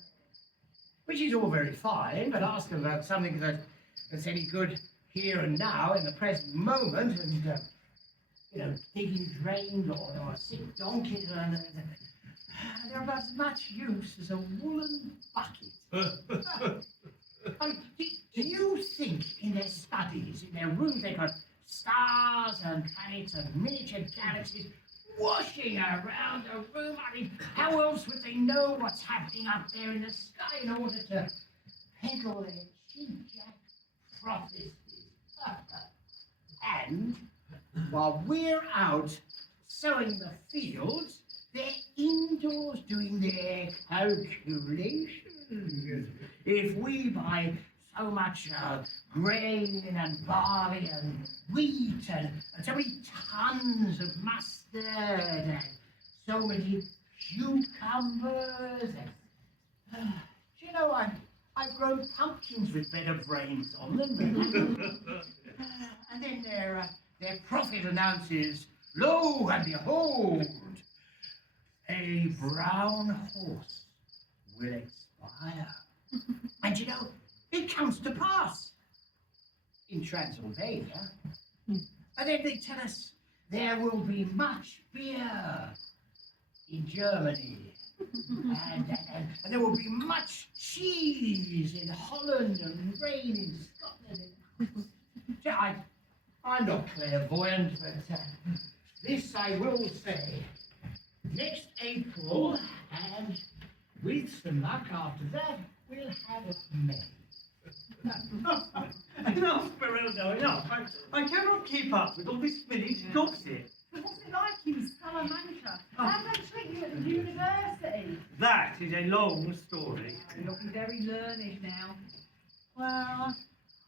Which is all very fine, but ask them about something that's any good here and now in the present moment, and you know, digging drains or a sick donkey, and they're about as much use as a woolen bucket. I mean, do you think in their studies, in their rooms, they've got stars and planets and miniature galaxies washing around the room? I mean, how else would they know what's happening up there in the sky in order to peddle their cheap-jack prophecies? And while we're out sowing the fields, they're indoors doing their calculations. If we buy so much grain and barley and wheat and so many tons of mustard and so many cucumbers and, do you know, I've grown pumpkins with better brains on them. And then their prophet announces, lo and behold, a brown horse will expire. And you know, it comes to pass in Transylvania. And then they tell us there will be much beer in Germany. And there will be much cheese in Holland and rain in Scotland. I'm not clairvoyant, but this I will say. Next April, and With some luck after that, we'll have it made. Enough, Bereldo, enough. I cannot keep up with all this village gossip. But what's it like in Salamanca? How do they treat you at the university? That is a long story. You're looking very learned now. Well,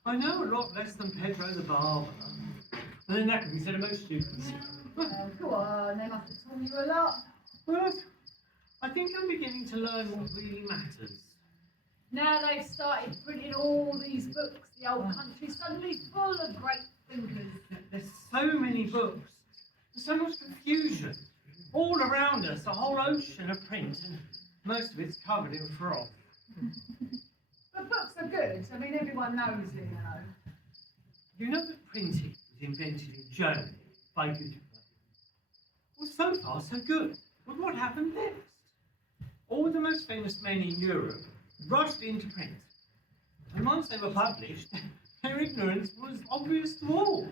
I know a lot less than Pedro the Barber. And then that can be said of most students. Well, go on, they must have taught you a lot. Well, I think I'm beginning to learn what really matters. Now they've started printing all these books, the old country's suddenly full of great thinkers. There's so many books. There's so much confusion. All around us, a whole ocean of print, and most of it's covered in froth. But books are good. I mean, everyone knows it, you know. You know that printing was invented in Germany by Gutenberg. Well, so far, so good. But what happened next? All the most famous men in Europe rushed into print. And once they were published, their ignorance was obvious to all.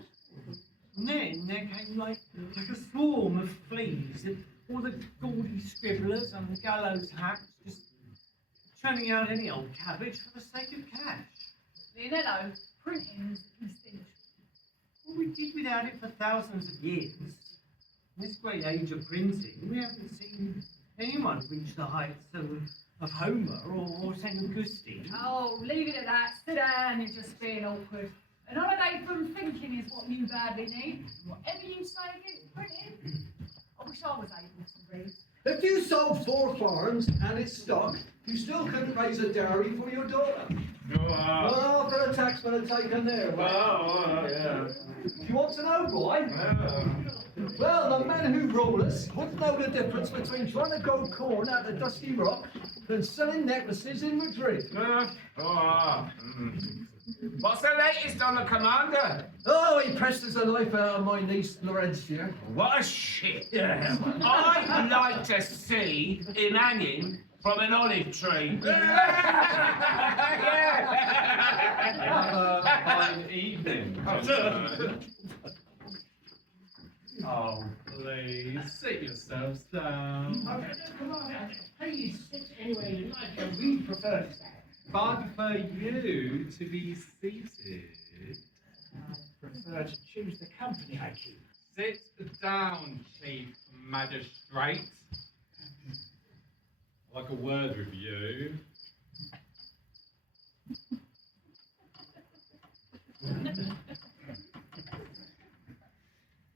And then there came like a swarm of fleas, and all the gaudy scribblers and the gallows hacks just churning out any old cabbage for the sake of cash. Leonello, printing's essential. Well, we did without it for thousands of years. In this great age of printing, we haven't seen anyone reach the heights of Homer or St. Augustine. Oh, leave it at that. Sit down, you're just being awkward. An holiday from thinking is what you badly need. Whatever you say against printing, I wish I was able to read. If you sold 4 farms and its stock, you still couldn't raise a dowry for your daughter. Well, after the taxman had taken their way. Yeah. You want to know why? Well, the men who rule us wouldn't know the difference between trying to grow corn out of dusty rock and selling necklaces in Madrid. What's the latest on the commander? Oh, he presses a knife out of my niece Laurentia. What a shit. Yeah. I'd like to see him hanging from an olive tree. Fine evening. Oh, please, sit yourselves down. Come on, please sit anywhere you like. We prefer to stand. But I prefer you to be seated. I prefer to choose the company I keep. Sit down, Chief Magistrate. I'd like a word with you.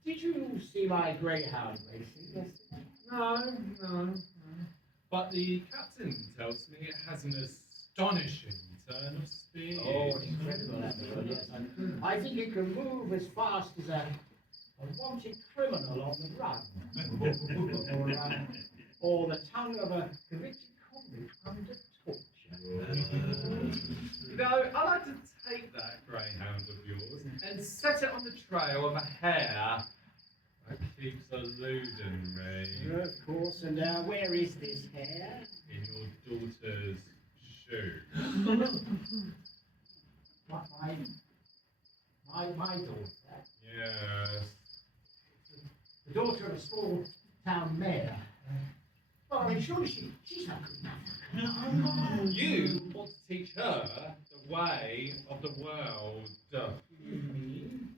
Did you see my greyhound racing yesterday? No. But the captain tells me it has an astonishing turn of speed. Oh, it's incredible, Admiral, yes. I think it can move as fast as a wanted criminal on the run. or the tongue of a convicted convict under torture. I like to take that greyhound of yours and set it on the trail of a hare that keeps eluding me. Of course, and where is this hare? In your daughter's shoe. What, my daughter? Yes. The daughter of a small town mayor. Well, I mean, surely she's not good enough. You want to teach her the way of the world. You mean?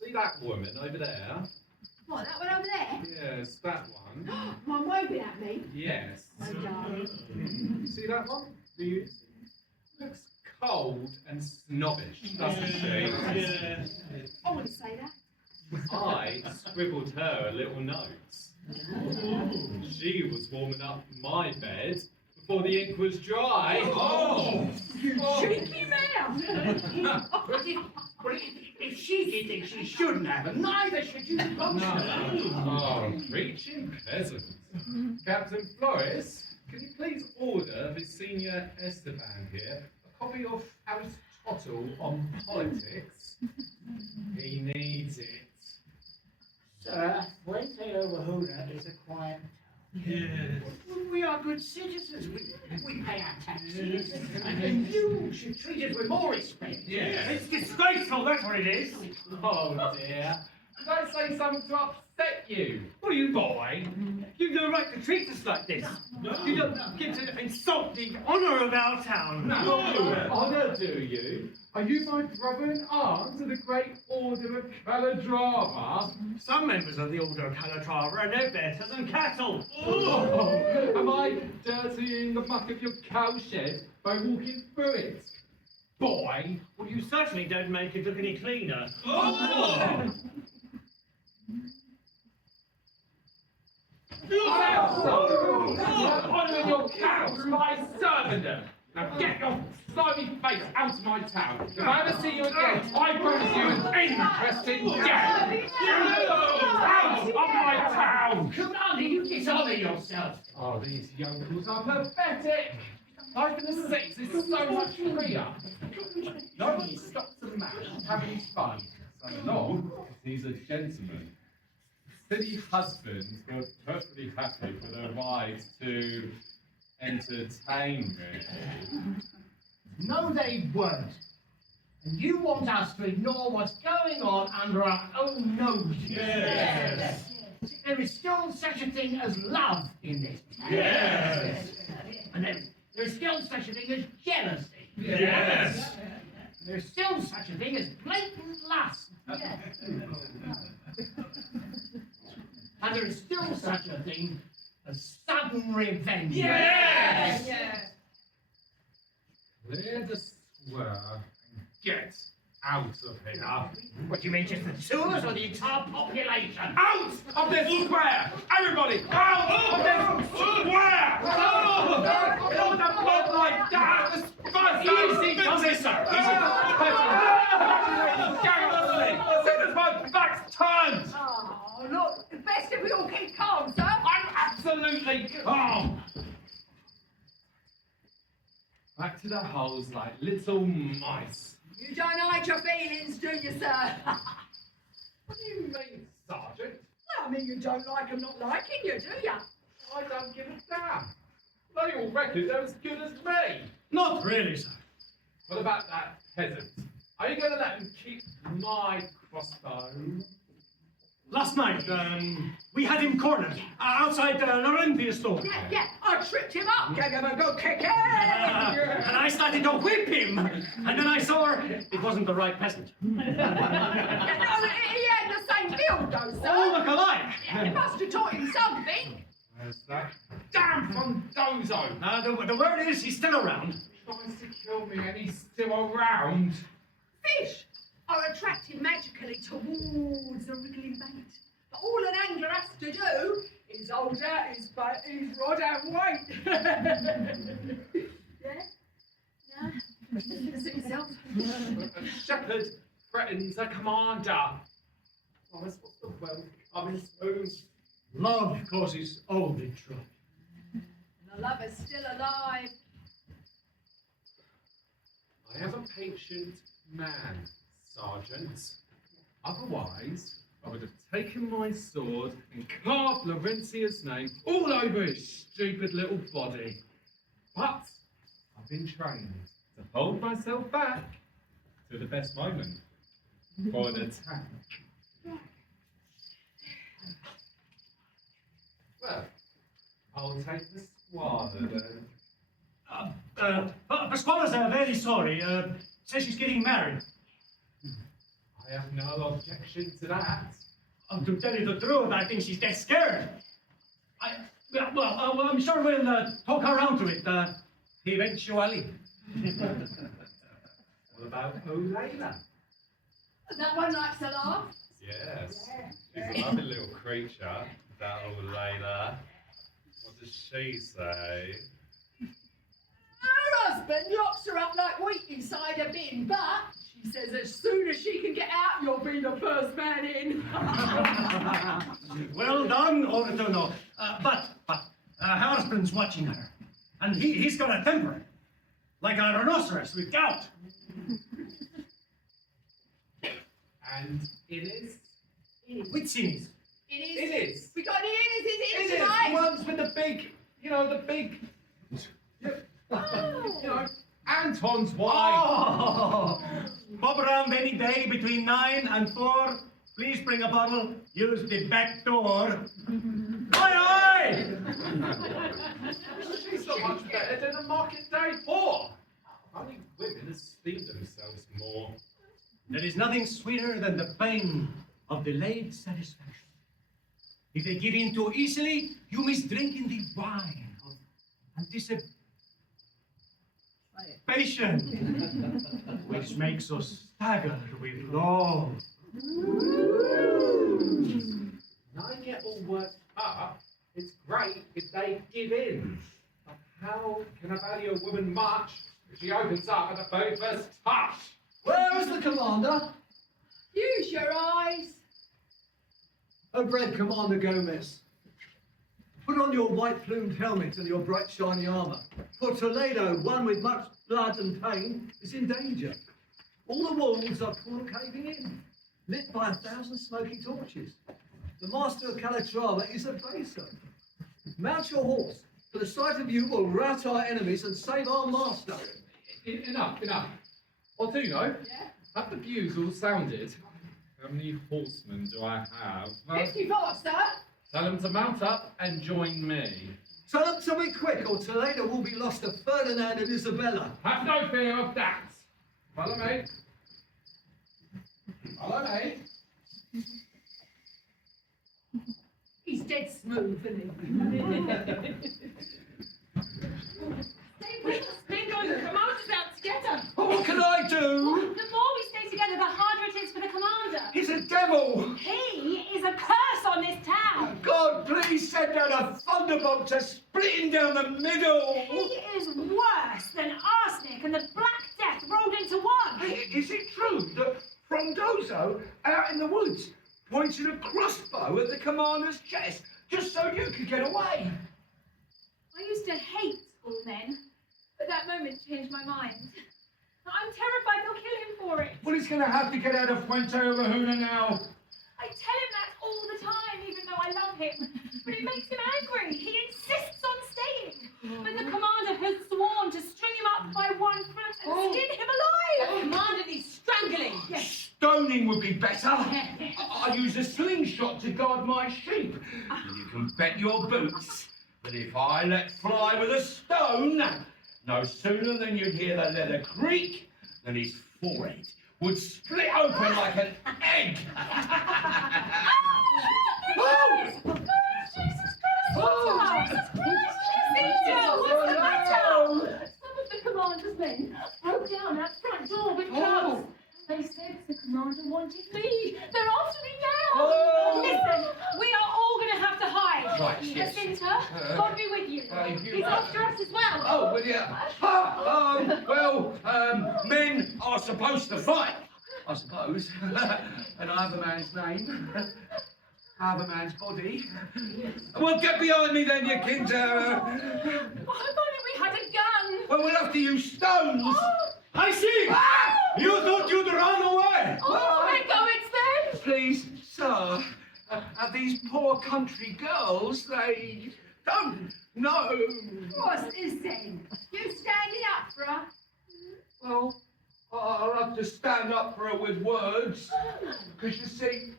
See that woman over there? What, that one over there? Yes, that one. One waving at me? Yes. Oh, darling. See that one? Do you? Looks cold and snobbish, doesn't she? Yes. I wouldn't say that. I scribbled her a little note. She was warming up my bed before the ink was dry. Oh! You cheeky man! If she did think she shouldn't have, and neither should you. Oh, preaching peasant. Captain Flores, can you please order the senior Esteban here a copy of Aristotle on politics? He needs it. Sir, Fuente Ovejuna is a quiet town. Yes. We are good citizens. We pay our taxes. And you should treat us with more respect. Yes. It's disgraceful, that's what it is. Oh dear. Did I say something to upset you? What are you, boy? You've no right to treat us like this. You don't get to insult the honour of our town. No, honour, do you? Are you my brother in arms of the Great Order of Calatrava? Some members of the Order of Calatrava are no better than cattle. Oh, am I dirtying the muck of your cowshed by walking through it? Boy! Well, you certainly don't make it look any cleaner. Oh! Honouring your cows by serving them. Now get your slimy face out of my town. If I ever see you again, I promise you an interesting death. Out of my town! Commander, you dishonour yourself. Oh, these youngsters are pathetic. Life in the cities is so much freer. Nobody stops a man having his fun. So long as he's a gentleman. City husbands were perfectly happy for their wives to entertain me. No, they weren't. And you want us to ignore what's going on under our own noses. Yes. There is still such a thing as love in this town. Yes. And there is still such a thing as jealousy. Yes. There is still such a thing as blatant lust. And there is still such a thing as sudden revenge. Yes. Clear the square and get out of here. What do you mean, just the two of us or the entire population? Out of this square! Everybody, out of this square! Don't blood like that! Easy, does sir? My back's turned! Oh, look, it's best if we all keep calm, sir. I'm absolutely calm! Back to the holes like little mice. You don't hide your feelings, do you, sir? What do you mean, Sergeant? I mean, you don't like them not liking you, do you? I don't give a damn. They all reckon they're as good as me. Not really, sir. What about that peasant? Are you going to let him keep my crossbow? Last night, we had him cornered outside Laurentia's store. Yeah, I tripped him up, gave him a good kick. And I started to whip him. And then I saw it wasn't the right peasant. No, he had the same build, though, sir. All look alike. Yeah, he must have taught him something. Where's that damn Fondozo? The word is he's still around. Tries to kill me and he's still around. Fish are attracted magically towards the wriggling bait. But all an angler has to do is hold out his rod and wait. Yeah? No? Suit yourself. A shepherd threatens a commander. What's the world coming soon? Love causes all the trouble. And the lover's still alive. I am a patient man, Sergeant. Otherwise, I would have taken my sword and carved Laurentia's name all over his stupid little body. But I've been trained to hold myself back to the best moment for an attack. Well, I'll take the squad then. Pasquala's very sorry. Says she's getting married. I have no objection to that. To tell you the truth, I think she's dead scared. Well, I'm sure we'll talk her around to it eventually. What about Olayla? That one likes a laugh. Yes, she's a lovely little creature, that Olayla. What does she say? Her husband locks her up like wheat inside a bin, but she says as soon as she can get out, you'll be the first man in. Well done, Oratono. But her husband's watching her, and he's got a temper, like a rhinoceros with gout. And Inez? Which Inez? Inez! We got any Inez in Inez! tonight? The ones with the big, the big... Anton's wife! Oh! Bob around any day between 9 and 4, Please bring a bottle. Use the back door. Aye, She's not much better than a market day whore. Only women esteem themselves more. There is nothing sweeter than the pain of delayed satisfaction. If they give in too easily, you must drink in the wine of anticipation, which makes us stagger with love. Now I get all worked up. It's great if they give in. But how can I value a woman much if she opens up at the very first touch? Where is the commander? Use your eyes. Oh, brave Commander Gomez. Put on your white plumed helmet and your bright shiny armour. For Toledo, one with much blood and pain, is in danger. All the walls are caving in, lit by 1,000 smoky torches. The master of Calatrava is a baser. Mount your horse, for the sight of you will rout our enemies and save our master. Enough. Ortuno, have the bugle all sounded? How many horsemen do I have? 54, sir. Tell them to mount up and join me. Tell them to be quick, or Toledo will be lost to Ferdinand and Isabella. Have no fear of that. Follow me. He's dead smooth, isn't he? Stay with us, Bingo. The commander's out to get us. What can I do? The more we stay together, the harder it is for the commander. He's a devil. He is a curse on this town. God, please send down a thunderbolt to split him down the middle. He is worse than arsenic and the Black Death rolled into one. Hey, is it true that Frondoso, out in the woods, pointed a crossbow at the commander's chest just so you could get away? I used to hate all men, but that moment changed my mind. I'm terrified they'll kill him for it. Well, he's going to have to get out of Fuente Ovejuna now. I tell him that all the time, even though I love him. But it makes him angry. He insists on staying. But the commander has sworn to string him up by one foot and skin him alive. The commander needs strangling. Yes. Stoning would be better. I use a slingshot to guard my sheep. And you can bet your boots that if I let fly with a stone, no sooner than you'd hear the leather creak than his forehead would split open like an egg. Jesus Christ! What's the matter? Some of the commander's men broke down that front door with clubs. They said the commander wanted me. They're after me now. Listen, we are all going to have to hide. Right, yes. Jacinta, God be with you. Thank you. He's after us as well. Oh, well, yeah. Men are supposed to fight, I suppose. And I have a man's name. I have a man's body. Well, get behind me then, you Kinter. Oh, if only we had a gun. Well, we'll have to use stones. I see! Ah! You thought you'd run away! Oh, there go it's then. Please, sir, these poor country girls, they don't know. What's this then? You standing up for her? Well, I'll have to stand up for her with words, because you see,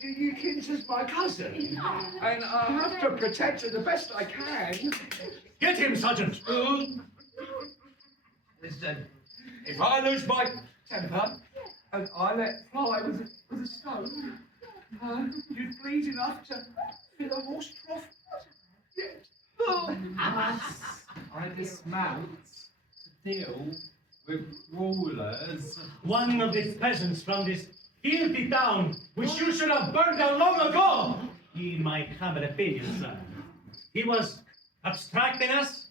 you Kinter's my cousin, and I have to protect her the best I can. Get him, Sergeant! Listen, if I lose my temper and I let fly with a stone, you'd bleed enough to fill a horse trough. I dismount to deal with rulers. One of these peasants from this filthy town, which you should have burned down long ago. He might have an opinion, sir. He was abstracting us,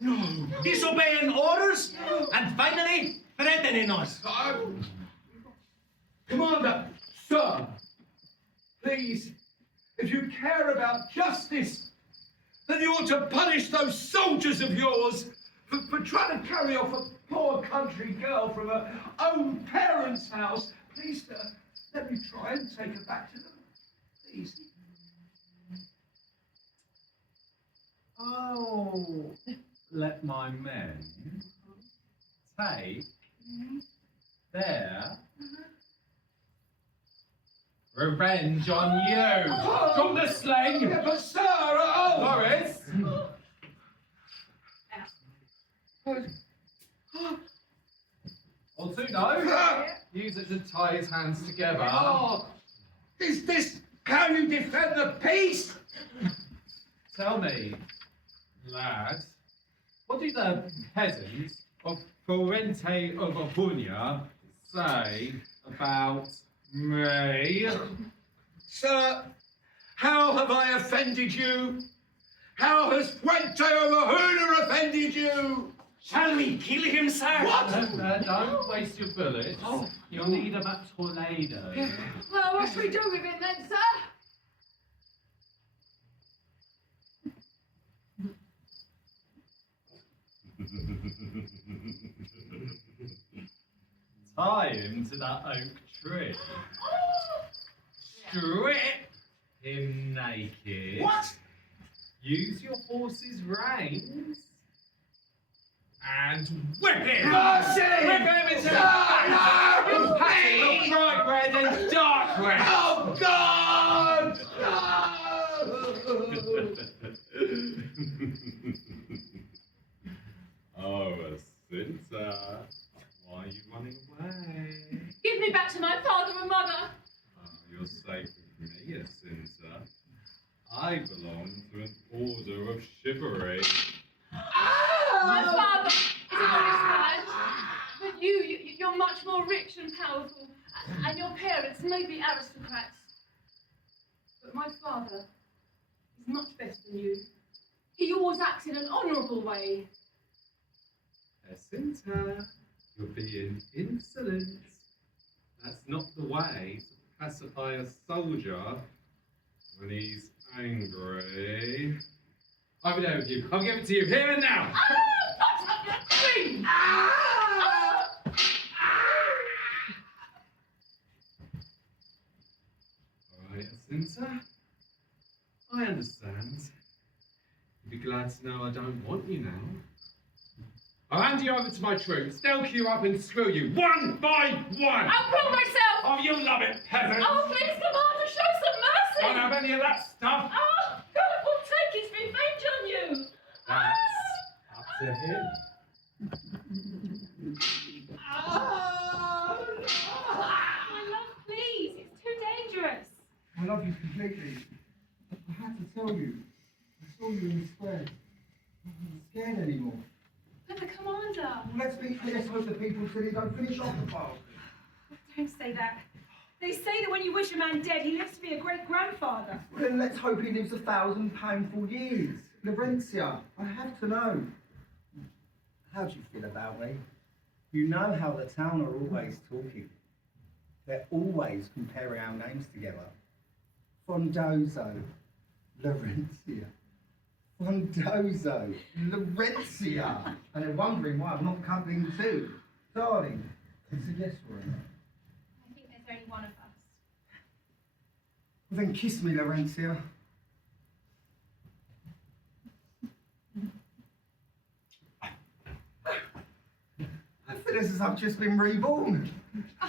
disobeying orders, and finally threatening us. Commander, sir, please, if you care about justice, then you ought to punish those soldiers of yours for trying to carry off a poor country girl from her own parents' house. Please, sir, let me try and take her back to them. Please. Oh, let my men take their Revenge on you! Drop the sling! Yeah, but sir, oh! Morris! Ortuno, use it to tie his hands together. Oh, is this how you defend the peace? Tell me, lad, what do the peasants of Fuente Ovejuna say about me? Sir, how have I offended you? How has Fuente Ovejuna offended you? Shall we kill him, sir? What? Don't waste your bullets. Oh. You'll need a tornado. Well, what should we do with it then, sir? Tie him to that oak tree. Strip him naked. What? Use your horse's reins. And whip him! Mercy! Whip him into the No, His passion of bright red and dark red! Oh, God! Oh, Jacinta, why are you running away? Give me back to my father and mother. Oh, you're safe with me, Jacinta. I belong to an order of chivalry. My father is a nice man, but you're much more rich and powerful, and your parents may be aristocrats. But my father is much better than you. He always acts in an honourable way. Jacinta, you're being insolent. That's not the way to pacify a soldier when he's angry. I'll be there with you. I'll give it to you here and now. Punch up your queen! All right, Jacinta. I understand. You'll be glad to know I don't want you now. I'll hand you over to my troops. They'll queue up and screw you one by one. I'll kill myself! Oh, you'll love it, peasant. Oh, please, Commander, show some mercy! Don't have any of that stuff. Oh, God will take his revenge on you! That's up to him. My love, please, it's too dangerous. I love you completely. I had to tell you. I saw you in the square. I'm not scared anymore. But the Commander... Let's hope the people till he don't finish off the file. Don't say that. They say that when you wish a man dead, he lives to be a great-grandfather. Well, then let's hope he lives 1,000 painful years. Laurentia, I have to know. How do you feel about me? You know how the town are always talking. They're always comparing our names together. Fondozo, Laurentia. Fondozo, Laurentia. And they're wondering why I'm not coming too. Darling, it's a yes or a no. I think there's only one of us. Well, then kiss me, Laurentia. I feel as if I've just been reborn. No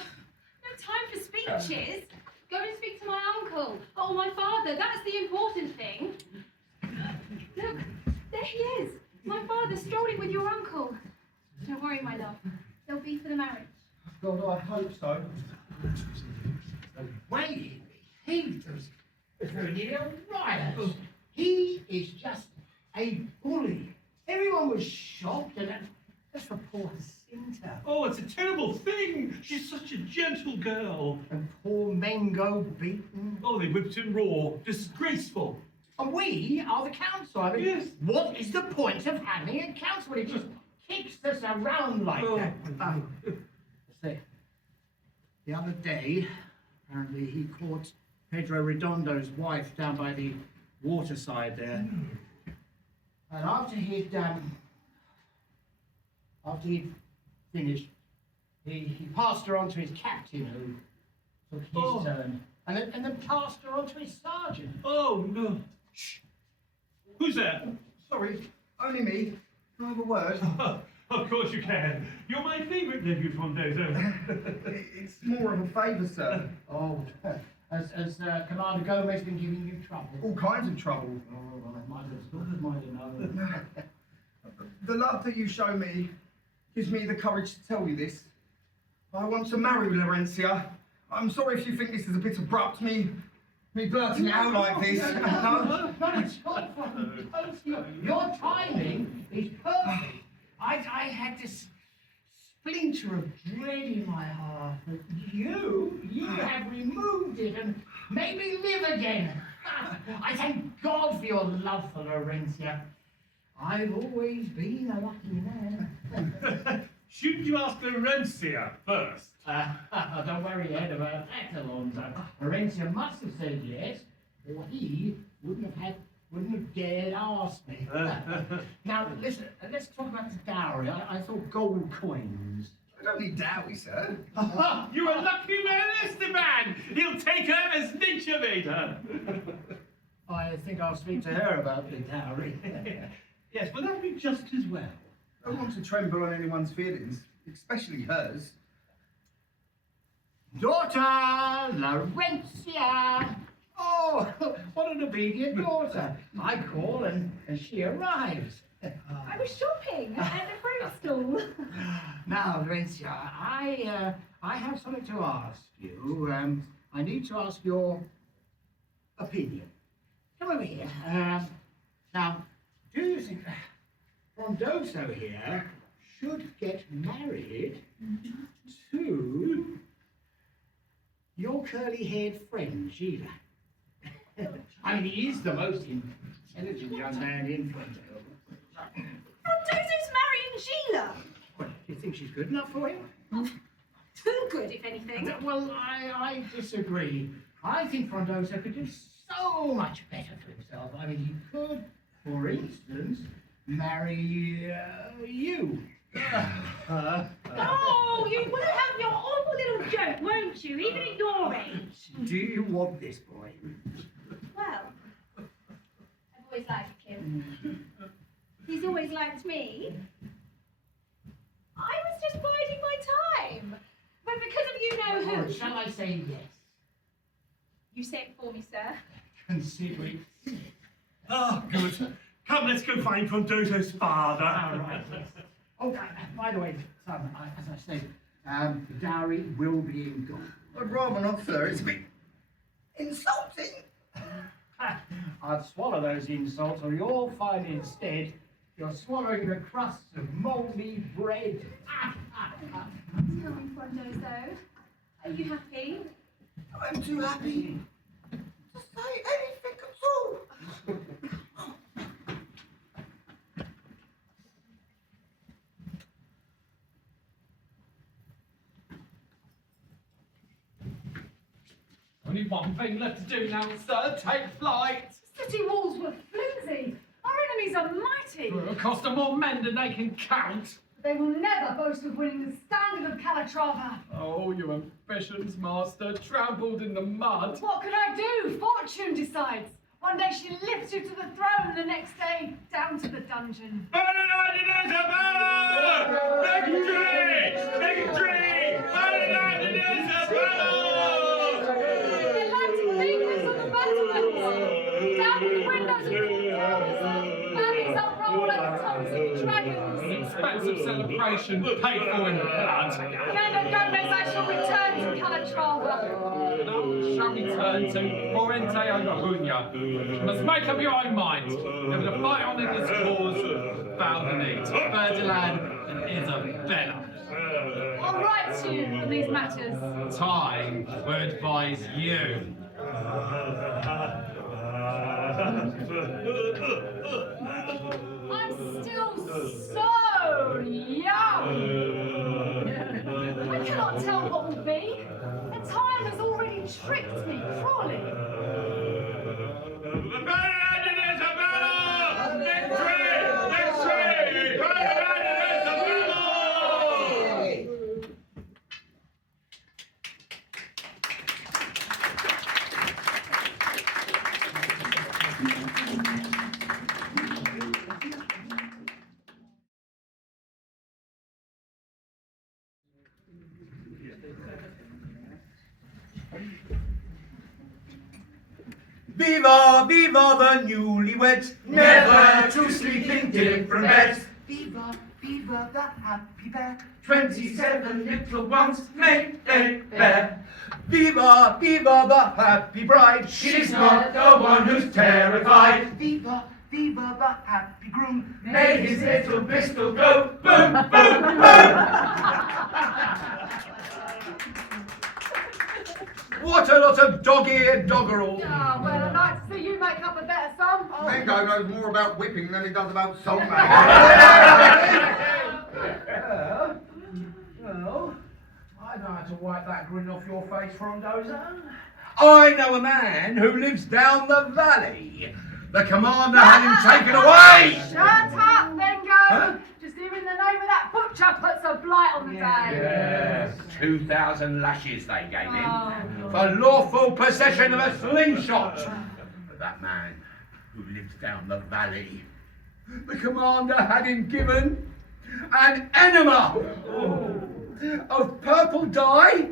time for speeches. Go and speak to my uncle. Oh, my father. That's the important thing. Look, there he is. My father strolling with your uncle. Don't worry, my love. They'll be for the marriage. God, I hope so. The way he behaves is really a riot. He is just a bully. Everyone was shocked, and that's for poor Jacinta. Oh, it's a terrible thing. She's such a gentle girl. And poor Mengo beaten. Oh, they whipped him raw. Disgraceful. And we are the council. I mean, Yes. what is the point of having a council when it just kicks us around like that? See, the other day, apparently he caught Pedro Redondo's wife down by the waterside there. And after he'd finished, he passed her on to his captain, who took his turn, and then passed her on to his sergeant. Oh, no. Shh. Who's there? Sorry, only me. Can I have a word? Of course you can. You're my favourite nephew, Fondozo. It's more of a favour, sir. Oh, Has Commander Gomez been giving you trouble? All kinds of trouble. Oh, well, might have known. The love that you show me gives me the courage to tell you this. I want to marry Laurentia. I'm sorry if you think this is a bit abrupt, me blurting it out like this. No, it's not. Your timing is perfect. I had this splinter of dread in my heart, but you have removed it and made me live again. I thank God for your love for Laurentia. I've always been a lucky man. Shouldn't you ask Laurentia first? Don't worry, Ed, about that, Alonso. Laurentia must have said yes, or he wouldn't have dared ask me. Now, listen, let's talk about the dowry. I thought gold coins. I don't need dowry, sir. You're a lucky man, Esteban! He'll take her as nature made her. I think I'll speak to her about the dowry. Yes, but that'd be just as well. I don't want to tremble on anyone's feelings, especially hers. Daughter Laurentia! Oh, what an obedient daughter. I call and she arrives. I was shopping at the fruit stall. Now, Laurentia, I have something to ask you. I need to ask your opinion. Come over here. Now, do you think Frondoso here should get married to your curly-haired friend, Sheila? I mean, he is the most intelligent young man in Frondoso. Frondoso's marrying Sheila. Well, do you think she's good enough for him? Too good, if anything. Well, I disagree. I think Frondoso could do so much better for himself. I mean, he could, for instance, marry you. Oh, you will have your awful little joke, won't you? Even at your age. Do you want this boy? Well, I've always liked him. He's always liked me. I was just biding my time. But because of you know who... Or shall I say yes? You say it for me, sir. Consider it. Oh, good. Come, let's go find Frondoso's father. All right, yes. Oh, by the way, son, as I said, the dowry will be in gold. I'd rather not, sir. It's a bit insulting. I'd swallow those insults, or you'll find instead you're swallowing the crusts of mouldy bread. Tell me, Frondoso, are you happy? I'm too happy to say anything at all. Only one thing left to do now, sir. Take flight. City walls were flimsy. Our enemies are mighty. It'll cost them more men than they can count. They will never boast of winning the standard of Calatrava. Oh, your ambitions, master, trampled in the mud. What could I do? Fortune decides. One day she lifts you to the throne, the next day down to the dungeon. Victory! Victory! The Atlantic beacons on the battlements. Down in the windows of the towers. Valleys uproll like the tongues of dragons. Expensive celebration paid for in blood. Commander Gomez, I shall return to Calatrava. Now shall we turn to Fuente Ovejuna. You must make up your own mind. Never to fight on in this cause, bow the knee to Ferdinand and Isabella. I'll write to you on these matters. Time will advise you. I'm still so young. I cannot tell what will be. And time has already tricked me cruelly. Viva, viva the newlyweds, Never to sleep in different beds. Viva, viva the happy pair. 27 little ones make a pair. Viva, viva the happy bride. She's not the one who's terrified. Viva, viva the happy groom. May his little pistol go boom, boom, boom. What a lot of dog-eared doggerel. Oh, well, I'd like to see you make up a better song. Oh. Mango knows more about whipping than he does about song making. Well, I know how to wipe that grin off your face, Frondoza. I know a man who lives down the valley. The commander had him taken away. Shut up, Bingo. Huh? Just hearing the name of that butcher puts a blight on the day. Yes. 2,000 lashes they gave him Oh, for lawful possession of a slingshot. But that man who lives down the valley, the commander had him given an enema of purple dye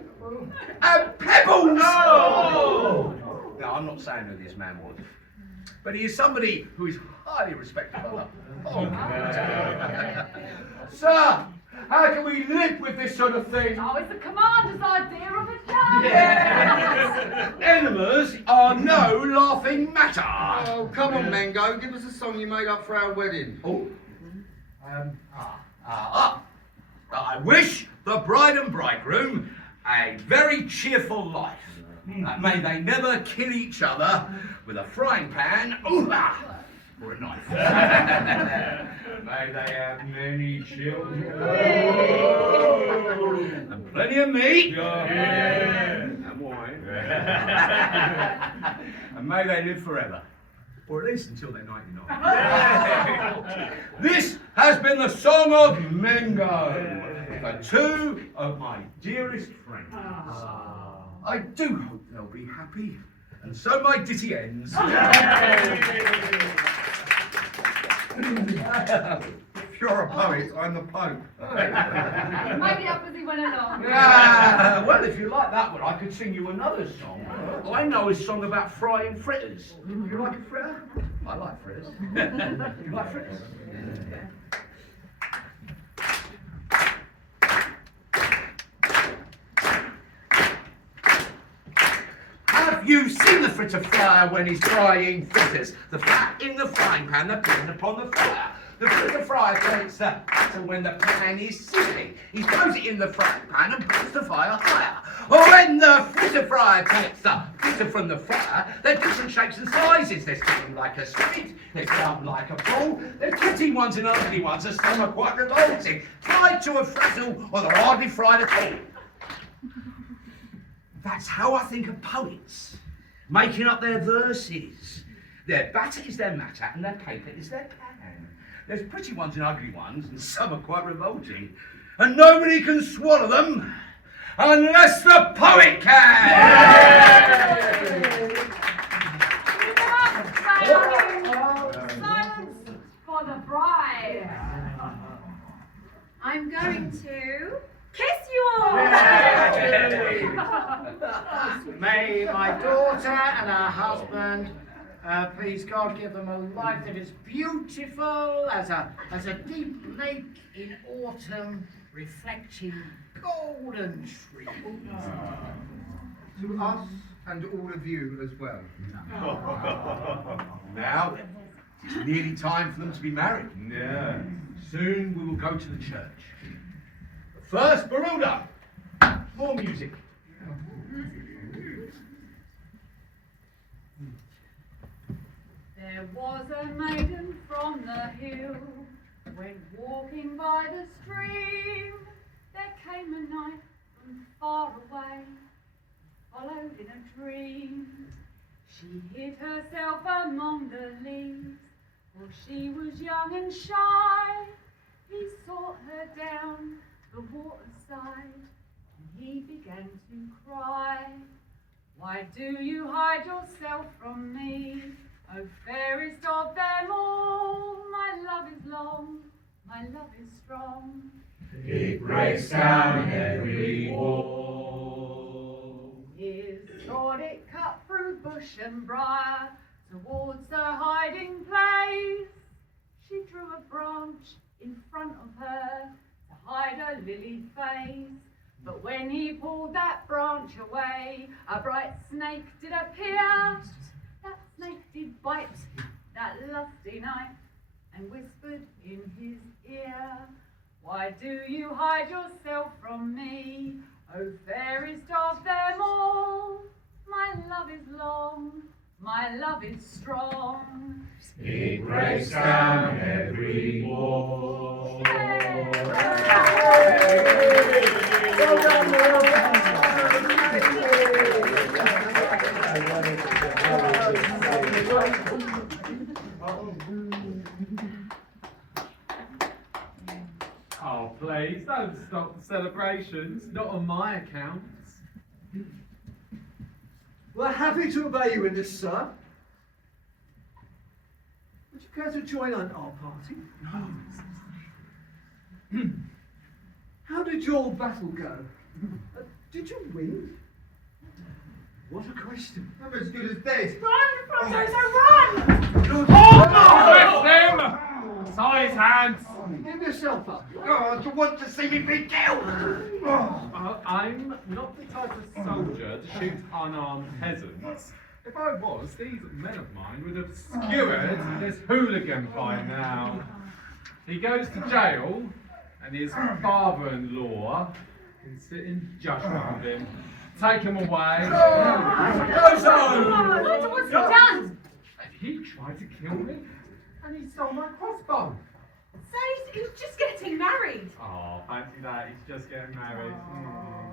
and pebbles. No! Now, I'm not saying who this man was, but he is somebody who is highly respectable. Sir, how can we live with this sort of thing? Oh, it's the commander's idea of a joke. Yes. Enemas are no laughing matter. Oh, come on, Mango. Give us a song you made up for our wedding. Oh. I wish the bride and bridegroom a very cheerful life. May they never kill each other with a frying pan or a knife. May they have many children and plenty of meat and wine. And may they live forever. Or at least until they're 99. This has been the Song of Mengo for two of my dearest friends. I do hope they'll be happy, and so my ditty ends. If you're a poet, I'm the Pope. Made it up as he went along. Well, if you like that one, I could sing you another song. I know a song about frying fritters. You like a fritter? I like fritters. You like fritters? Have you seen the fritter fryer when he's frying fritters? The fat in the frying pan, the pin upon the fire. The fritter fryer takes the batter when the pan is sizzling. He throws it in the frying pan and puts the fire higher. When the fritter fryer takes the fritter from the fryer, they're different shapes and sizes. There's something like a squid, there's some like a ball, there's pretty ones and ugly ones, and some are quite revolting. Fried to a frazzle, or they're hardly fried at all. That's how I think of poets, making up their verses. Their batter is their matter and their paper is their pan. There's pretty ones and ugly ones, and some are quite revolting. And nobody can swallow them unless the poet can! Silence for the bride. I'm going to kiss you all. May my daughter and her husband, please God, give them a life that is beautiful as a deep lake in autumn, reflecting golden trees. To us and all of you as well. Now, it's nearly time for them to be married. Yeah. Soon we will go to the church. But first, Baruda, more music. There was a maiden from the hill, when walking by the stream, there came a knight from far away, followed in a dream. She hid herself among the leaves, for she was young and shy. He sought her down the waterside, and he began to cry. Why do you hide yourself from me? O fairest of them all, my love is long, my love is strong. It breaks down every wall. His trod it cut through bush and briar towards her hiding place. She drew a branch in front of her to hide her lily face. But when he pulled that branch away, a bright snake did appear. That snake did bite that lusty knight and whispered in his ear, "Why do you hide yourself from me, O fairest of them all? My love is long, my love is strong. It breaks down every wall." Oh, please, don't stop the celebrations. Not on my account. We're happy to obey you in this, sir. Would you care to join our party? How did your battle go? Did you win? What a question. I'm as good as dead. Run, Frondozo, run! Oh, bless him! Tie his hands. Give yourself up. Oh, you want to see me be killed? I'm not the type of soldier to shoot unarmed peasants. If I was, these men of mine would have skewered this hooligan by now. He goes to jail, and his father-in-law can sit in judgment on him. Take him away. What's he done? He tried to kill me, and he stole my crossbow. So he's just getting married. Oh, fancy that, he's just getting married.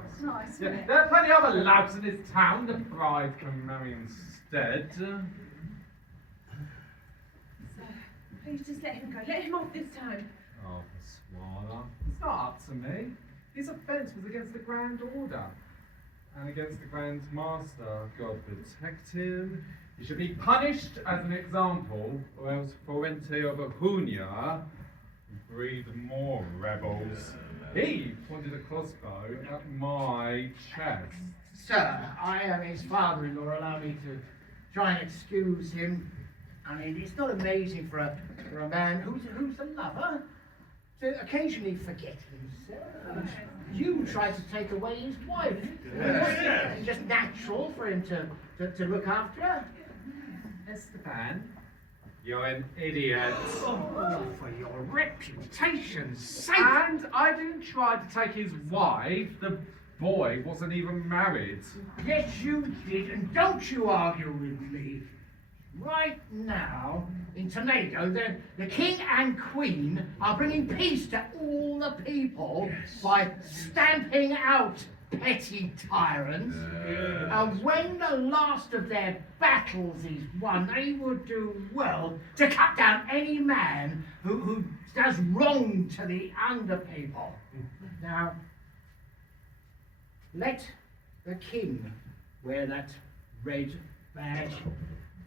It's nice, isn't Yeah, it? there are plenty of other lads in his town the bride can marry instead. So, please just let him go. Let him off this time. Oh, Pasquale, it's not up to me. His offence was against the Grand Order and against the Grand Master. God protect him. He should be punished as an example, or else Fuente Ovejuna breed more rebels. He pointed a crossbow at my chest. Sir, his father-in-law allowed me to try and excuse him. I mean, it's not amazing for a man who's a lover to occasionally forget himself. You tried to take away his wife. It's just natural for him to look after her. Esteban, you're an idiot. Oh, for your reputation's sake. And I didn't try to take his wife. The boy wasn't even married. Yes, you did, and don't you argue with me. Right now, in Toledo, the king and queen are bringing peace to all the people by stamping out petty tyrants. And when the last of their battles is won, they would do well to cut down any man who does wrong to the under people. Now, let the king wear that red badge.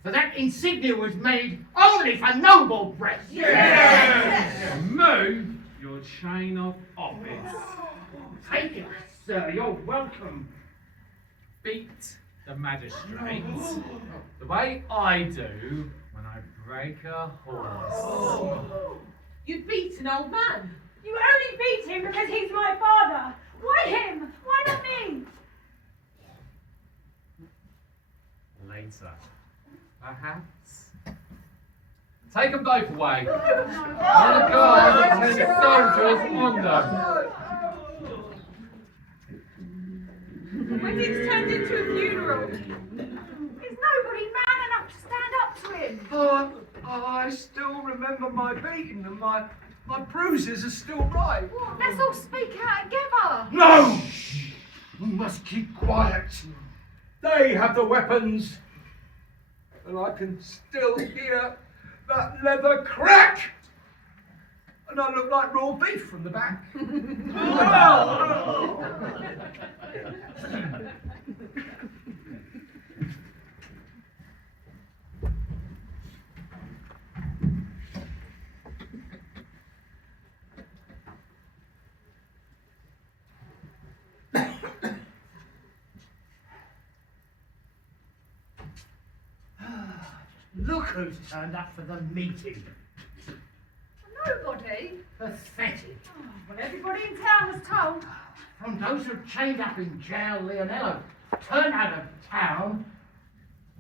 For that insignia was made only for noble breasts. Yes! Move your chain of office. Take it, sir. You're welcome. Beat the magistrates the way I do when I break a horse. You beat an old man. You only beat him because he's my father. Why him? Why not me? Later, perhaps. Take them both away. On a guard with 10 soldiers on them. Wedding's turned into a funeral. Is nobody man enough to stand up to him? Oh, I still remember my beating and my bruises are still right. Let's all speak out together. No! We must keep quiet. They have the weapons. And I can still hear that leather crack. And I look like raw beef from the back. Look who's turned up for the meeting. Nobody? Pathetic. Oh, well, everybody in town was told. From those who chained up in jail Leonello, turned out of town,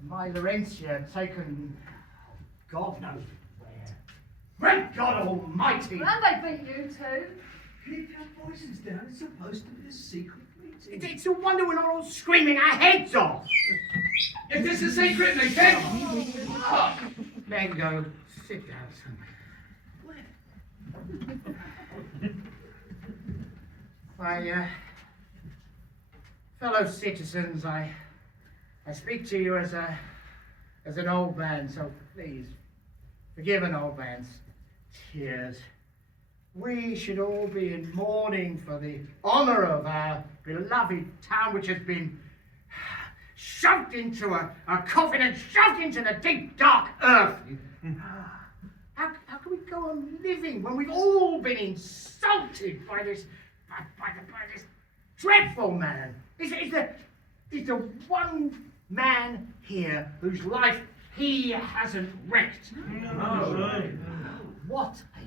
and my Laurentia taken God knows where. Great God Almighty! And they beat you too. Keep your voices down. It's supposed to be a secret meeting. It's a wonder we're not all screaming our heads off. Is this a secret meeting? Oh. Then go sit down somewhere. My fellow citizens, I speak to you as an old man, so please forgive an old man's tears. We should all be in mourning for the honor of our beloved town, which has been shoved into a coffin and shoved into the deep, dark earth. How can we go on living when we've all been insulted by this dreadful man? Is there one man here whose life he hasn't wrecked? No. What a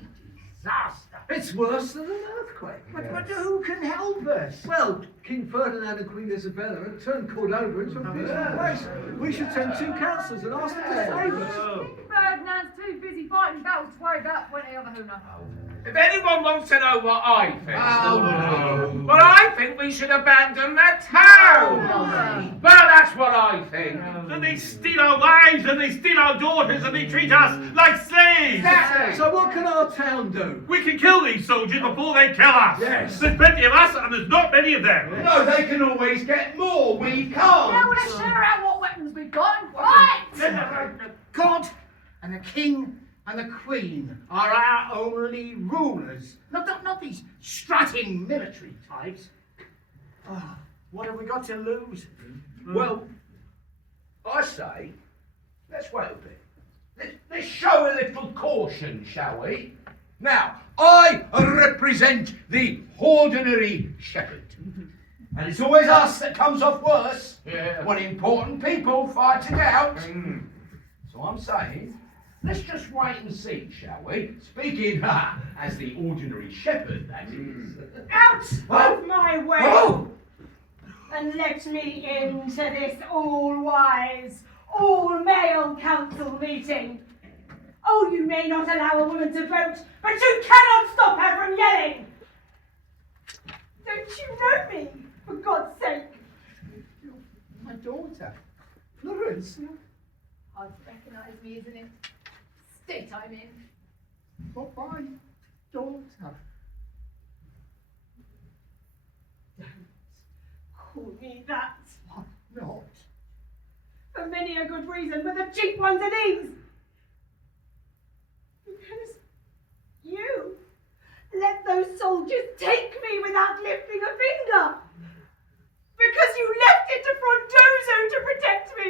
disaster! It's worse than an earthquake. But who can help us? Well, King Ferdinand and Queen Isabella have turned Cordova into a peaceful place. We should send 2 councillors and ask them to save us. King Ferdinand's too busy fighting battles to worry about Fuente Ovejuna. If anyone wants to know what I think, no. well, I think we should abandon the town. Well, that's what I think. And they steal our wives, and they steal our daughters, and they treat us like slaves. So what can our town do? We can kill these soldiers before they kill us. Yes. There's plenty of us, and there's not many of them. No, they can always get more. We can't. Yeah, well, let's share out what weapons we've got and fight! God and the King and the Queen are our only rulers. Not these strutting military types. Oh, what have we got to lose? Well, I say, let's wait a bit. Let's show a little caution, shall we? Now, I represent the ordinary shepherd. And it's always us that comes off worse when important people fight it out. So I'm saying, let's just wait and see, shall we? Speaking as the ordinary shepherd, that is. Out of my way! Oh! And let me into this all-wise, all-male council meeting. Oh, you may not allow a woman to vote, but you cannot stop her from yelling! Don't you know me, for God's sake? My daughter, Florence. Hard to recognise me, isn't it? State I'm in. Not my daughter. Call me that. Why not? For many a good reason, but the cheap ones are these. Because you let those soldiers take me without lifting a finger. Because you left it to Frondozo to protect me.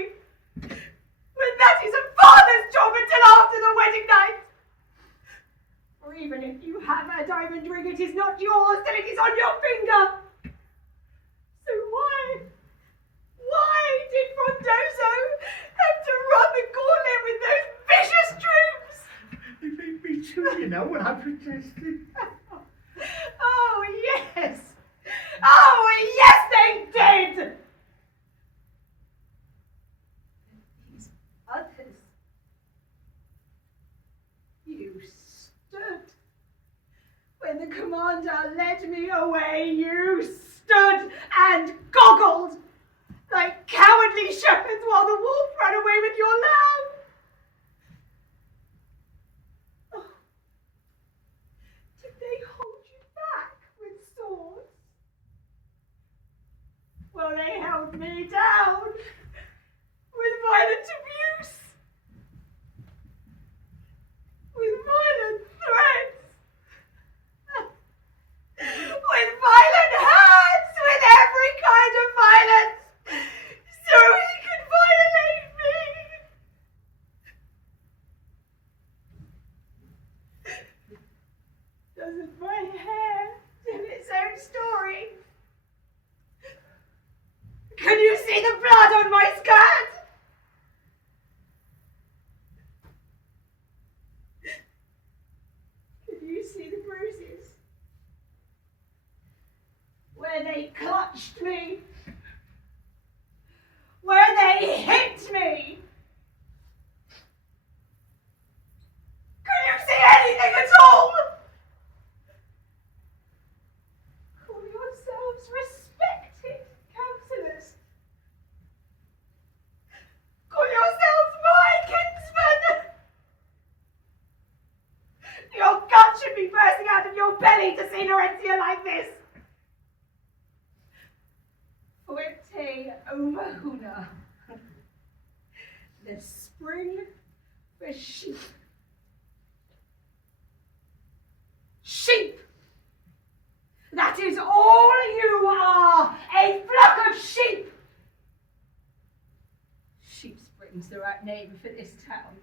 When that is a father's job until after the wedding night. Or even if you have a diamond ring, it is not yours till it is on your finger. So why did Frondozo have to run the gauntlet with those vicious troops? They made me too, you know, when I protested. Oh, yes! Oh, yes, they did! These others. You stood. When the commander led me away, you stood and goggled like cowardly shepherds while the wolf ran away with your lamb. Oh. Did they hold you back with swords? Well, they held me down with violent abuse, with violent threats, with violent hands, with every kind of violence, so he could violate me. Doesn't my hair tell its own story? Can you see the blood on my skirt? see the bruises? Where they clutched me? Where they hit me? Can you see anything at all? Call yourselves respected councillors. Call yourselves my kinsmen. Your gut should be bursting out of your belly to see Laurentia like this. Fuente Ovejuna. The spring for sheep. Sheep! That is all you are! A flock of sheep! Sheep Spring's the right name for this town.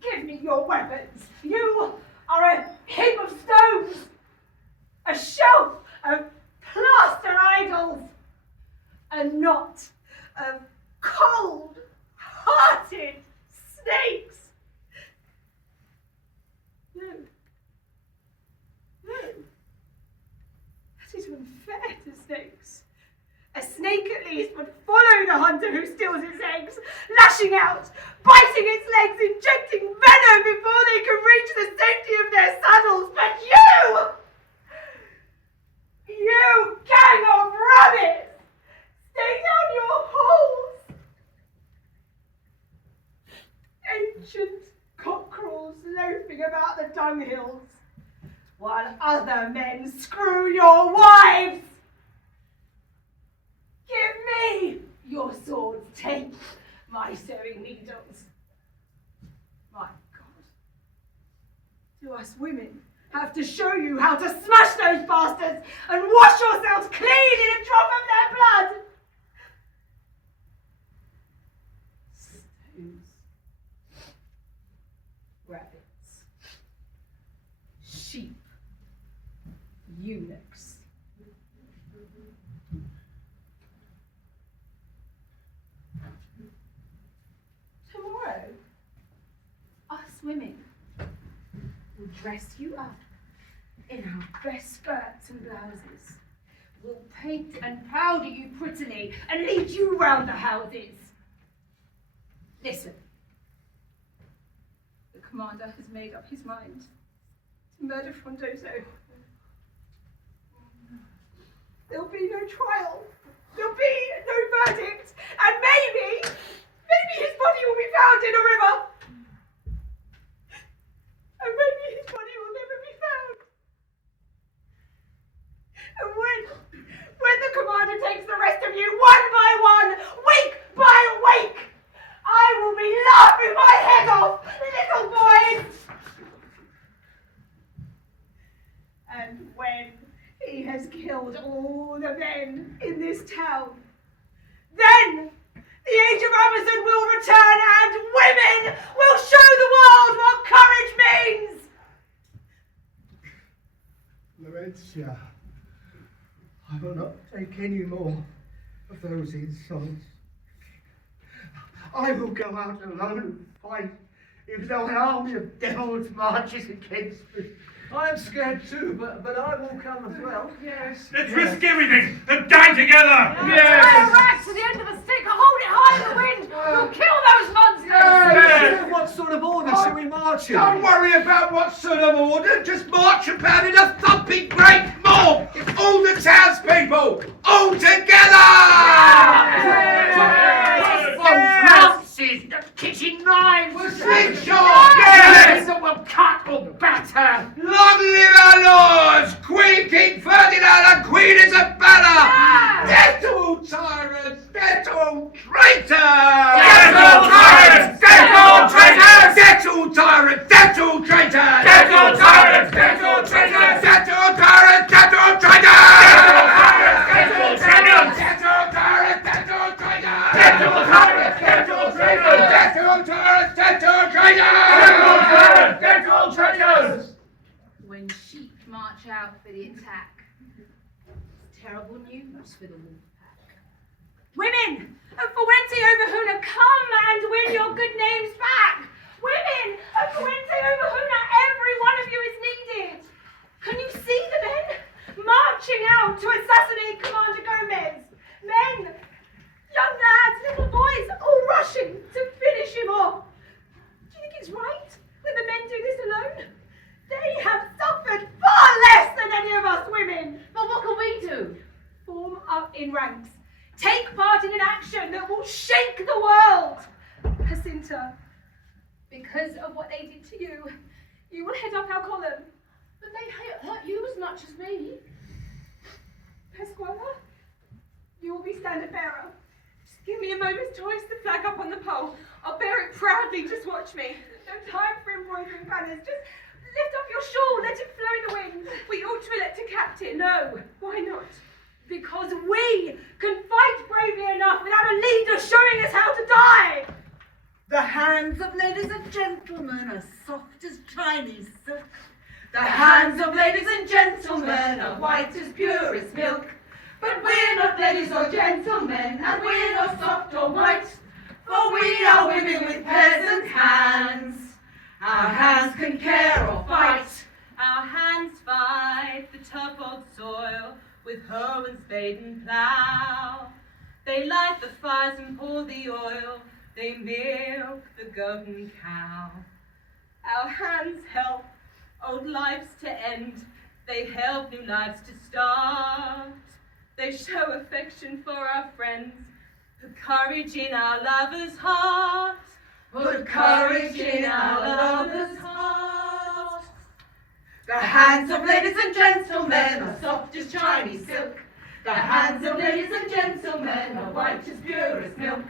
Give me your weapons. You are a heap of stones, a shelf of plaster idols, a knot of cold-hearted snakes. No. No. That is unfair to snakes. A snake at least would follow the hunter who steals its eggs, lashing out, biting its legs, injecting venom before they can reach the safety of their saddles. But you gang of rabbits, stay down your holes. Ancient cockerels loafing about the dunghills, while other men screw your wives. Give me your swords, take my sewing needles. My God, do us women have to show you how to smash those bastards and wash yourselves clean in a drop of their blood? Stones, rabbits, sheep, eunuchs. Tomorrow, us women will dress you up in our best skirts and blouses. We'll paint and powder you prettily and lead you round the houses. Listen, the commander has made up his mind to murder Frondoso. There'll be no trial. There'll be no verdict. And maybe his body will be found in a river. And maybe his body will never be found. And when the commander takes the rest of you one by one, week by week, I will be laughing my head off, little boys. And when he has killed all the men in this town, then the age of Amazon will return and women will show the world what courage means! Laurentia, I will not take any more of those insults. I will go out alone and fight if though an army of devils marches against me. I'm scared too, but I will come as well. Yes. Let's risk everything and die together! Yes. Tie a rag to the end of a stick, hold it high in the wind. We'll kill those monsters. Yes. What sort of order shall we march in? Don't worry about what sort of order, just march about in a thumping great mob! All the townspeople, all together! Lances, kitchen knives, slingshot, yes! that will cut or batter. Long live our lords, Queen King Ferdinand and Queen Isabella! Death to all tyrants, death to all traitors! Death to all tyrants, death to all traitors! Death to all tyrants, death to all traitors! Death to all tyrants, death to all traitors! Death to all tyrants, death to all traitors! Death to all tyrants, death to all traitors! Death to all tyrants, death to all traitors! Death to all tyrants, death to all traitors! Death to all tyrants, death to all traitors! Death to all tyrants, death to all traitors! When sheep march out for the attack, it's terrible news for the wolf pack. Women of Fuente Ovejuna, come and win your good names back. Women of Fuente Ovejuna, every one of you is needed. Can you see the men marching out to assassinate Commander Gomez? Men, young lads, little boys, all rushing to finish him off. Do you think it's right that the men do this alone? They have suffered far less than any of us women. But what can we do? Form up in ranks. Take part in an action that will shake the world. Jacinta, because of what they did to you, you will head up our column. But they hurt you as much as me. Pasquale, you will be standard bearer. Just give me a moment to hoist the flag up on the pole. I'll bear it proudly, just watch me. No time for embroidering banners, just lift up your shawl, let it flow in the wind. We ought to elect a captain. No, why not? Because we can fight bravely enough without a leader showing us how to die. The hands of ladies and gentlemen are soft as Chinese silk. The hands of ladies and gentlemen are white as pure as milk. But we're not ladies or gentlemen, and we're not soft or white, for we are women with peasant hands. Our hands can care or fight. Our hands fight the tough old soil with hoe and spade and plough. They light the fires and pour the oil. They milk the golden cow. Our hands help old lives to end. They help new lives to start. They show affection for our friends. Put courage in our lovers' hearts. Put courage in our lovers' hearts. The hands of ladies and gentlemen are soft as Chinese silk. The hands of ladies and gentlemen are white as pure as milk.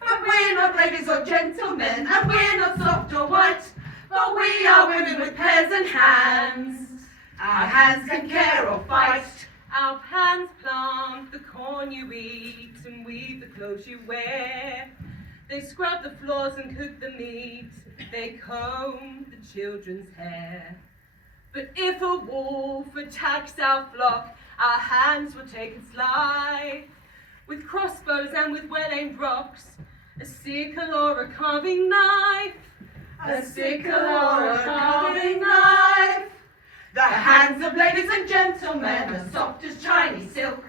But we're not ladies or gentlemen, and we're not soft or white, for we are women with peasant hands. Our hands can care or fight. Our hands plant the corn you eat and weave the clothes you wear. They scrub the floors and cook the meat. They comb the children's hair. But if a wolf attacks our flock, our hands will take its life. With crossbows and with well-aimed rocks, a sickle or a carving knife. A sickle or a carving knife. The hands of ladies and gentlemen are soft as Chinese silk.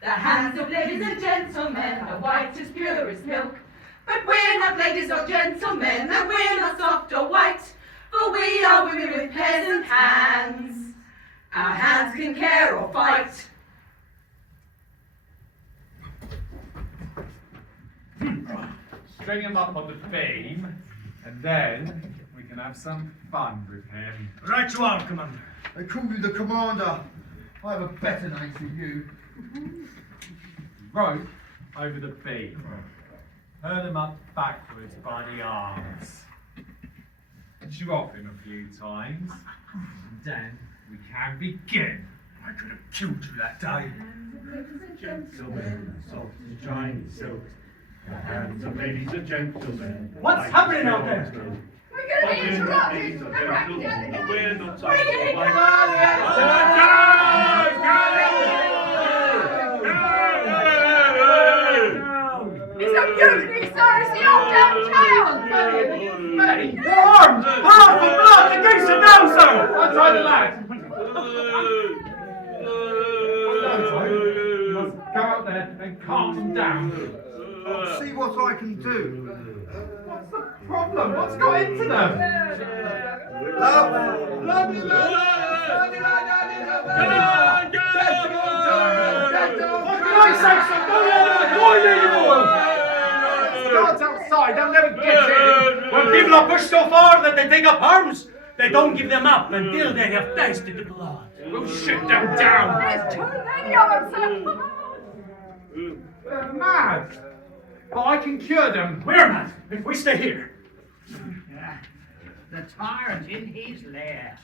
The hands of ladies and gentlemen are white as pure as milk. But we're not ladies or gentlemen, and we're not soft or white, for we are women with peasant hands. Our hands can care or fight. String him up on the beam, and then we can have some fun with him. Right you are, Commander. They call you the Commander. I have a better name for you. Rope over the beam. Hurl him up backwards by the arms. Chew off him a few times, and then we can begin. I could have killed you that day. Gentlemen, soft as Chinese silk. The hands of ladies and gentlemen. What's happening out there? We're going to be interrupted. We're not soft Bring it or in, It's a mutiny, sir. It's the old downtown. Mate! Your arms! Blood for blood! The gates are down, sir! Outside the lad! Go out there and calm them down. I'll see what I can do. What's the problem? What's got into them? Guards outside, they'll never get in. When people are pushed so far that they take up arms, they don't give them up until they have tasted the blood. We'll shoot them down. There's too many of them, sir. Come on. They're mad. But I can cure them. We're mad if we stay here. The tyrant in his lair.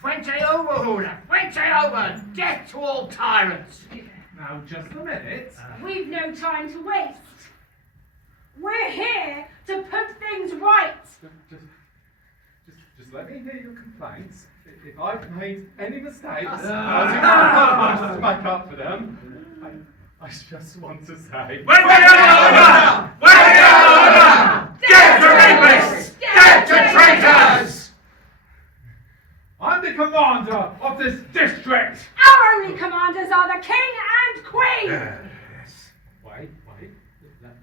Fuente Ovejuna, Fuente over, death to all tyrants. Now, just a minute. We've no time to waste. We're here to put things right. Just let me hear your complaints. If I've made any mistakes, I'll do my best to back up for them. I just want to say... Fuente Ovejuna! Fuente Ovejuna! Death to rapists! Death to traitors! I'm the commander of this district. Our only commanders are the king and queen. Wait.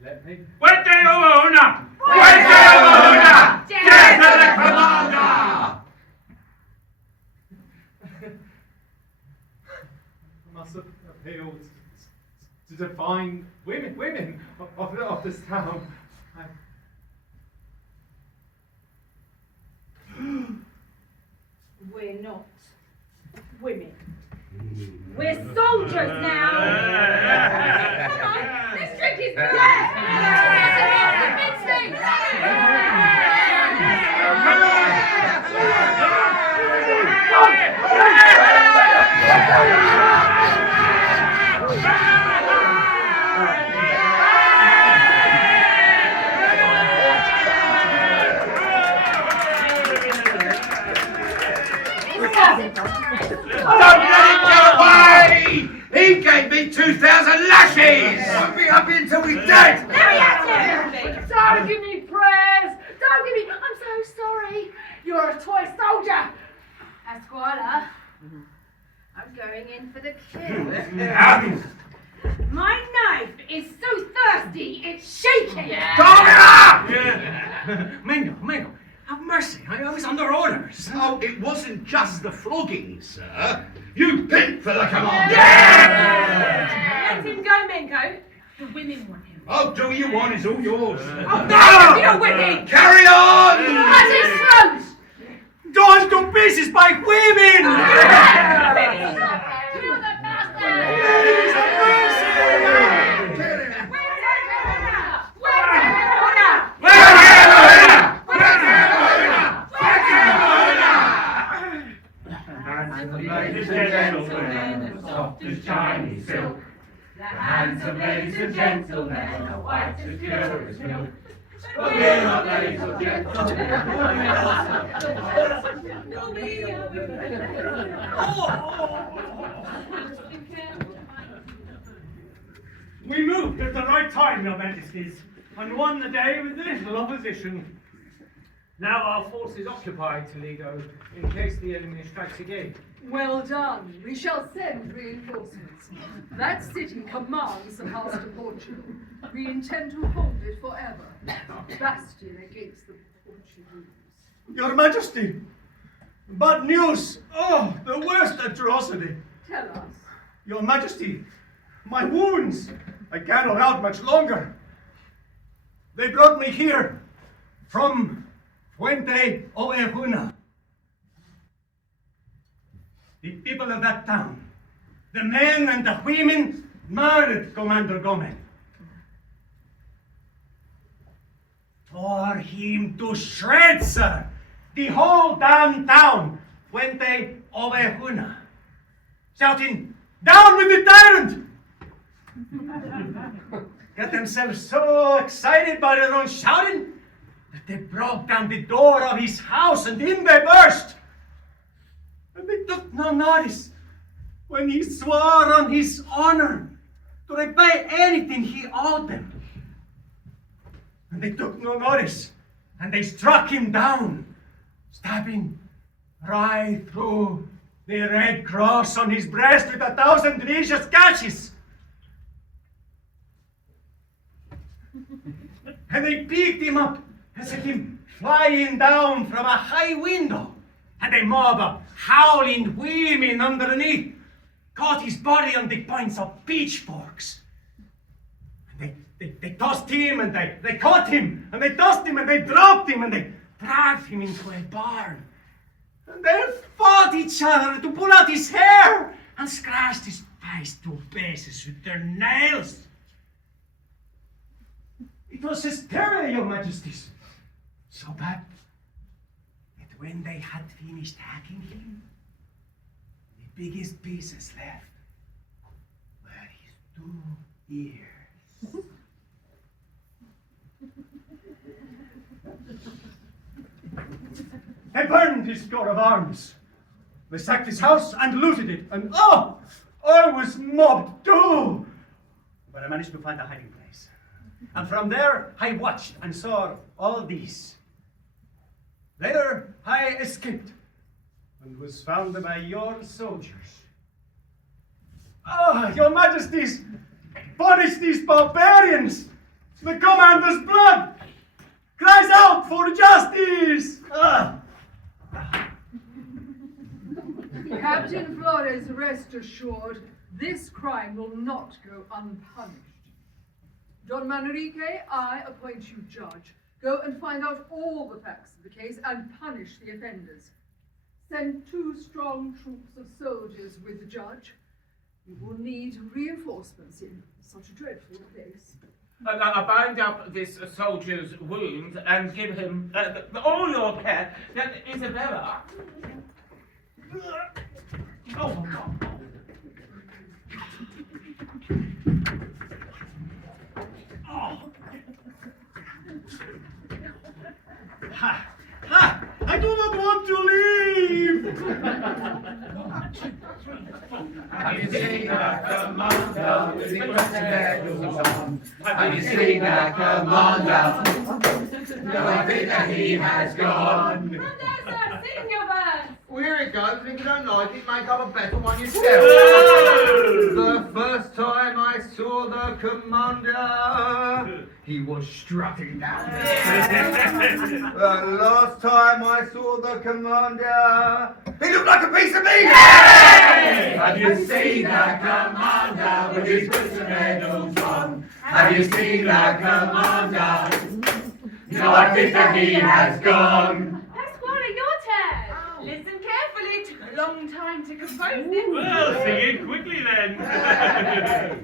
Let me. Fuente Ovejuna! Fuente Ovejuna! Death to the commander! I must appeal to divine women of this town. We're not women. We're soldiers now. Come on, this drink is Don't let him get away! He gave me 2,000 lashes! I'll be happy until we're dead! Don't give me prayers. Don't give me. I'm so sorry. You're a toy soldier. Esquire, I'm going in for the kill. My knife is so thirsty, it's shaking. Mingo, have mercy. I was under orders. Oh, it wasn't just the flogging, sir. You bent for the commander! Let him go, Mingo. The women want him. Oh, do you want? It's all yours. Oh, no! You're whipping! Carry on! At his throat! Torn to pieces by women! Ladies and gentlemen, soft as Chinese silk. The hands of ladies and gentlemen are white as pure as milk. But we're not ladies or gentlemen. We moved at the right time, Your Majesties, and won the day with little opposition. Now our forces occupy Toledo in case the enemy strikes again. Well done. We shall send reinforcements. That city commands the pass to Portugal. We intend to hold it forever. Bastion against the Portuguese. Your Majesty, bad news. Oh, the worst atrocity. Tell us. Your Majesty, my wounds. I can't hold out much longer. They brought me here from Fuente Ovejuna. The people of that town, the men and the women, murdered Commander Gomez. Tore him to shreds, sir. The whole damn town, Fuente Ovejuna, shouting, "Down with the tyrant!" Got themselves so excited by their own shouting that they broke down the door of his house and in they burst. And they took no notice when he swore on his honor to repay anything he owed them. And they took no notice, and they struck him down, stabbing right through the red cross on his breast with 1,000 religious gashes. And they picked him up and sent him flying down from a high window. And a mob of howling women underneath caught his body on the points of pitchforks. And they tossed him, and they caught him, and they tossed him, and they dropped him, and they dragged him into a barn. And they fought each other to pull out his hair and scratched his face to pieces with their nails. It was hysteria, Your Majesties. So bad that when they had finished hacking him, the biggest pieces left were his 2 ears. They burned his coat of arms. They sacked his house and looted it. And oh, I was mobbed too. But I managed to find a hiding place. And from there, I watched and saw all these. Later, I escaped and was found by your soldiers. Ah, your majesties, punish these barbarians! The commander's blood cries out for justice! Ah. Captain Flores, rest assured, this crime will not go unpunished. Don Manrique, I appoint you judge. Go and find out all the facts of the case and punish the offenders. Send 2 strong troops of soldiers with the judge. We will need reinforcements in such a dreadful place. Bind up this soldier's wound and give him all your care. Isabella. Oh, God. Ha! Ha! I do not want to leave! Have you seen that commander with the crescent medals on? Have you seen that commander? No, I think that he has gone. Sing your verse. Well, here it goes, and if you don't like it, make up a better one yourself. The first time I saw the commander, he was strutting down there. The last time I saw the commander, he looked like a piece of meat! Have you seen that commander with his crescent medals on? Have you seen that commander? No, I think that he has gone. Pasquale, your turn. Listen carefully. Took a long time to compose this. Well, sing it quickly then.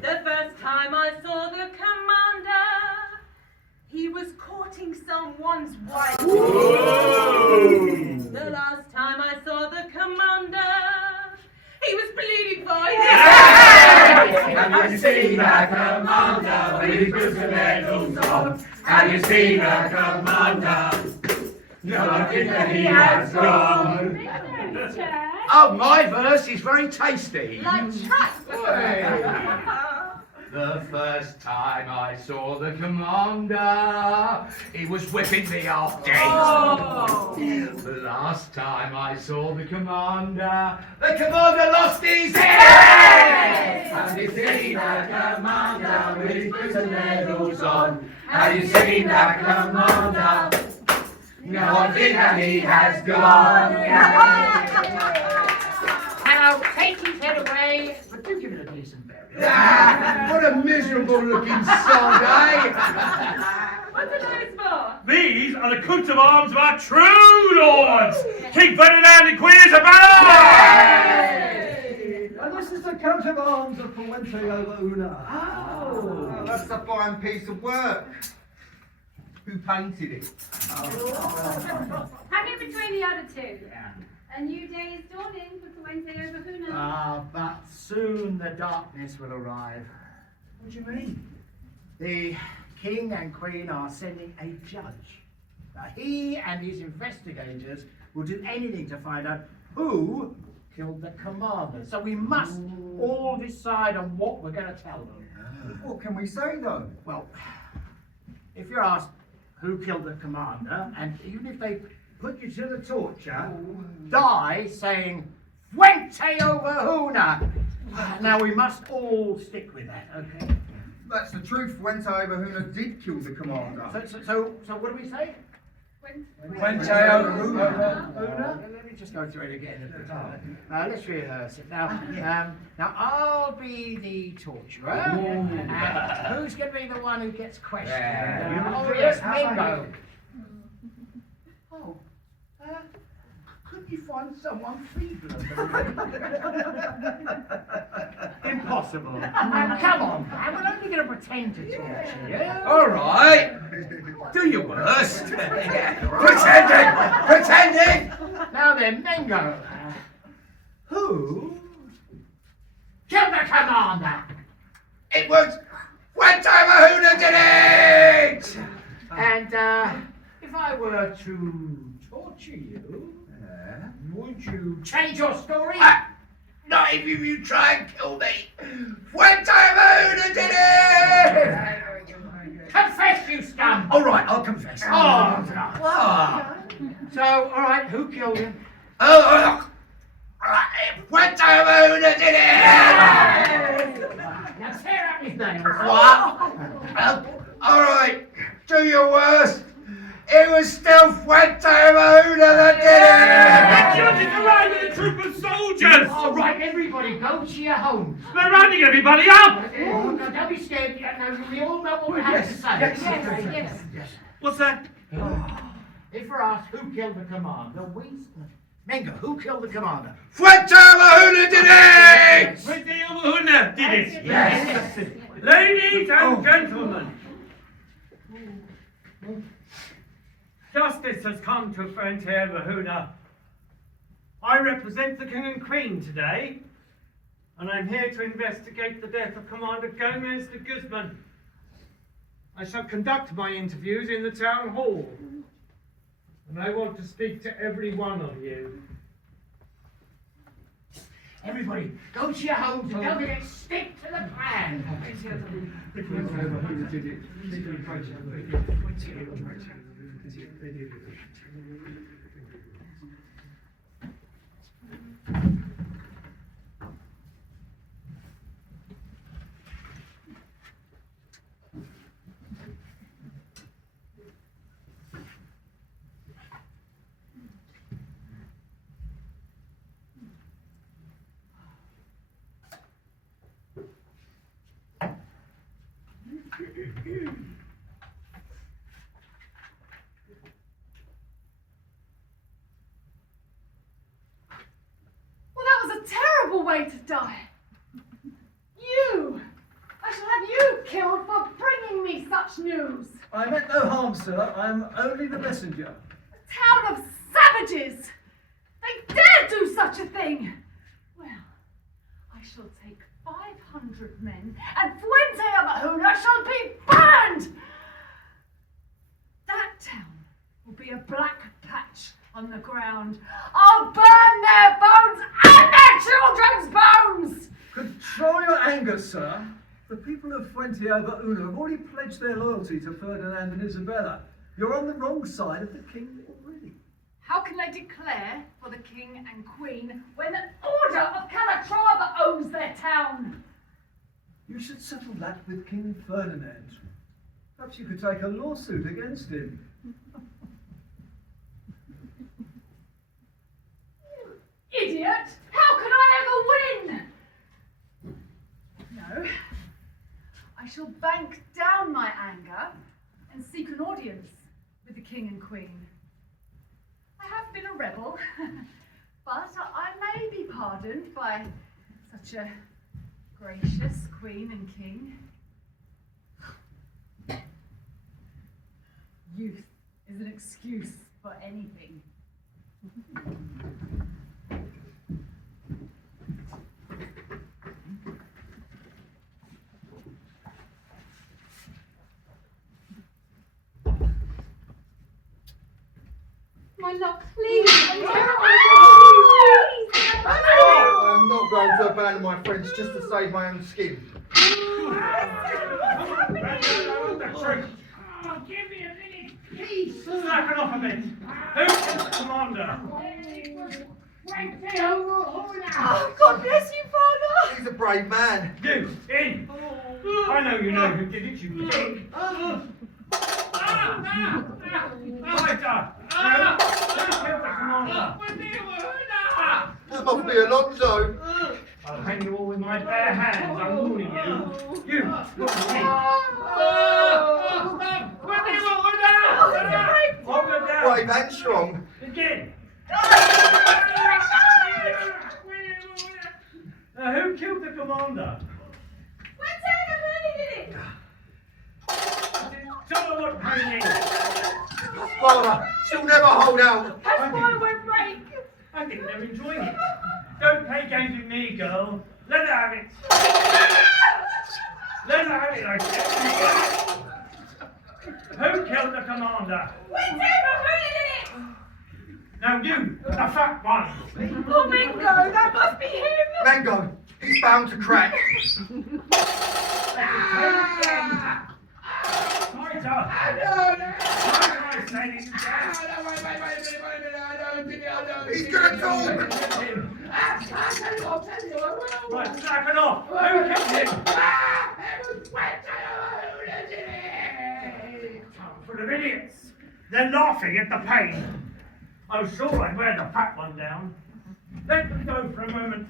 The first time I saw the commander, he was courting someone's wife. Whoa. The last time I saw the commander, he was pleading for his Have you seen that commander with his crescent medals on? Have you seen that commander? No, I think that he has gone. Oh, my verse is very tasty. Like The first time I saw the commander, he was whipping me off gate. Oh. The last time I saw the commander lost his head! Have you seen that commander with his crescent medals on? Have you seen that commander? No, I think that he has gone. Now, take his head away, but do give it a decent burial. What a miserable looking sod, eh? What's the noise for? These are the coats of arms of our true lords, King Ferdinand and Queen Isabella! And this is the coat of arms of Fuente Ovejuna. Oh, that's a fine piece of work. Who painted it? Hang it between the other 2. A new day is dawning for Fuente Ovejuna. But soon the darkness will arrive. What do you mean? The king and queen are sending a judge. Now, he and his investigators will do anything to find out who killed the commander. So we must all decide on what we're going to tell them. What can we say, though? Well, if you're asked who killed the commander, and even if they put you to the torture, die saying, Fuente Ovejuna! Now we must all stick with that, okay? That's the truth. Fuente Ovejuna did kill the commander. So what do we say? Fuente Ovejuna. Let me just go through it again. Let's rehearse it. Now I'll be the torturer. And who's going to be the one who gets questioned? Oh, yes, Mingo. Oh, couldn't you find someone feebler than me? Impossible. Come on, man. We're only going to pretend to torture you. All right. Do your worst. Pretending! Now then, Mingo. Who killed the commander? It was Fuente Ovejuna did it! And if I were to torture you, would you change your story? Not if you try and kill me. Fuente Ovejuna did it! Confess, you scum! All right, I'll confess. Oh, no. Ah, So, all right, who killed him? Fuente Ovejuna did it! Now tear out his nails. What? All right, do your worst. It was still Fuente Ovejuna that did it! It's arrived with a troop of soldiers! All right, everybody, go to your homes. They're rounding everybody up! Oh, no, don't be scared. We all know what we have to say. Yes. What's that? If we're asked who killed the commander, we... Mengo, who killed the commander? Fuente Ovejuna did it! Fuente Ovejuna did it! Yes. Ladies and gentlemen, justice has come to Fuente Ovejuna. I represent the King and Queen today, and I'm here to investigate the death of Commander Gomez de Guzman. I shall conduct my interviews in the town hall, and I want to speak to every one of you. Everybody, go to your homes and don't forget, stick to the plan. Well, that was a terrible way to die. You! I shall have you killed for bringing me such news. I meant no harm, sir. I am only the messenger. A town of savages! They dare do such a thing! Well, I shall take 500 men and Fuente Ovejuna shall be burned! That town will be a black patch on the ground. I'll burn their bones and their children's bones! Control your anger, sir. The people of Fuente Ovejuna have already pledged their loyalty to Ferdinand and Isabella. You're on the wrong side of the king already. How can they declare for the king and queen when the order of Calatrava owns their town? You should settle that with King Ferdinand. Perhaps you could take a lawsuit against him. Idiot! How can I ever win? No. I shall bank down my anger and seek an audience with the king and queen. I have been a rebel, but I may be pardoned by such a gracious queen and king. Youth is an excuse for anything. My luck, please. I'm not going to abandon my friends just to save my own skin. Oh, give me a minute, please. Slacken off a bit. Who's the commander? Oh, God bless you, Father! He's a brave man. You, in. I know you know who did it, you pig. Fighter! Who killed the commander? That must be Alonso. I'll hang you all with my bare hands, I'm warning you. You, look at me. Hold her down. Brave and strong. Again. Now, who killed the commander? Tell her what pain is. Father, she'll never hold out. Her spine won't break! I think they're enjoying it. Don't play games with me, girl. Let her have it. Let her have it, I said. Who killed the commander? Now you, the fat one. Oh, Mingo, that must be him! Mango, he's bound to crack. Fighter! He's gonna talk! Right, sack it off! Who killed him? For the idiots! They're laughing at the pain. I'm sure I'd wear the fat one down. Let them go for a moment.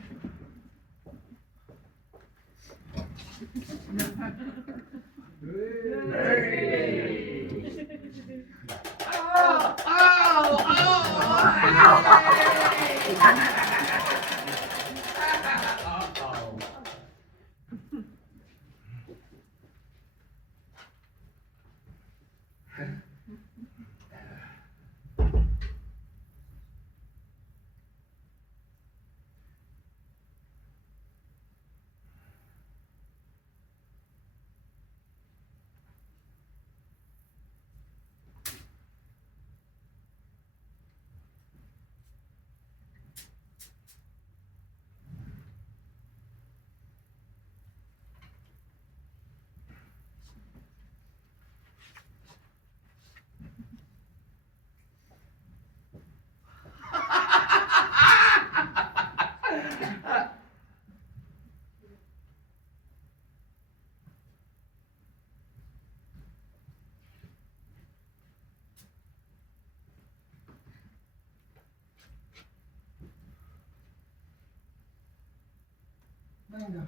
Mango,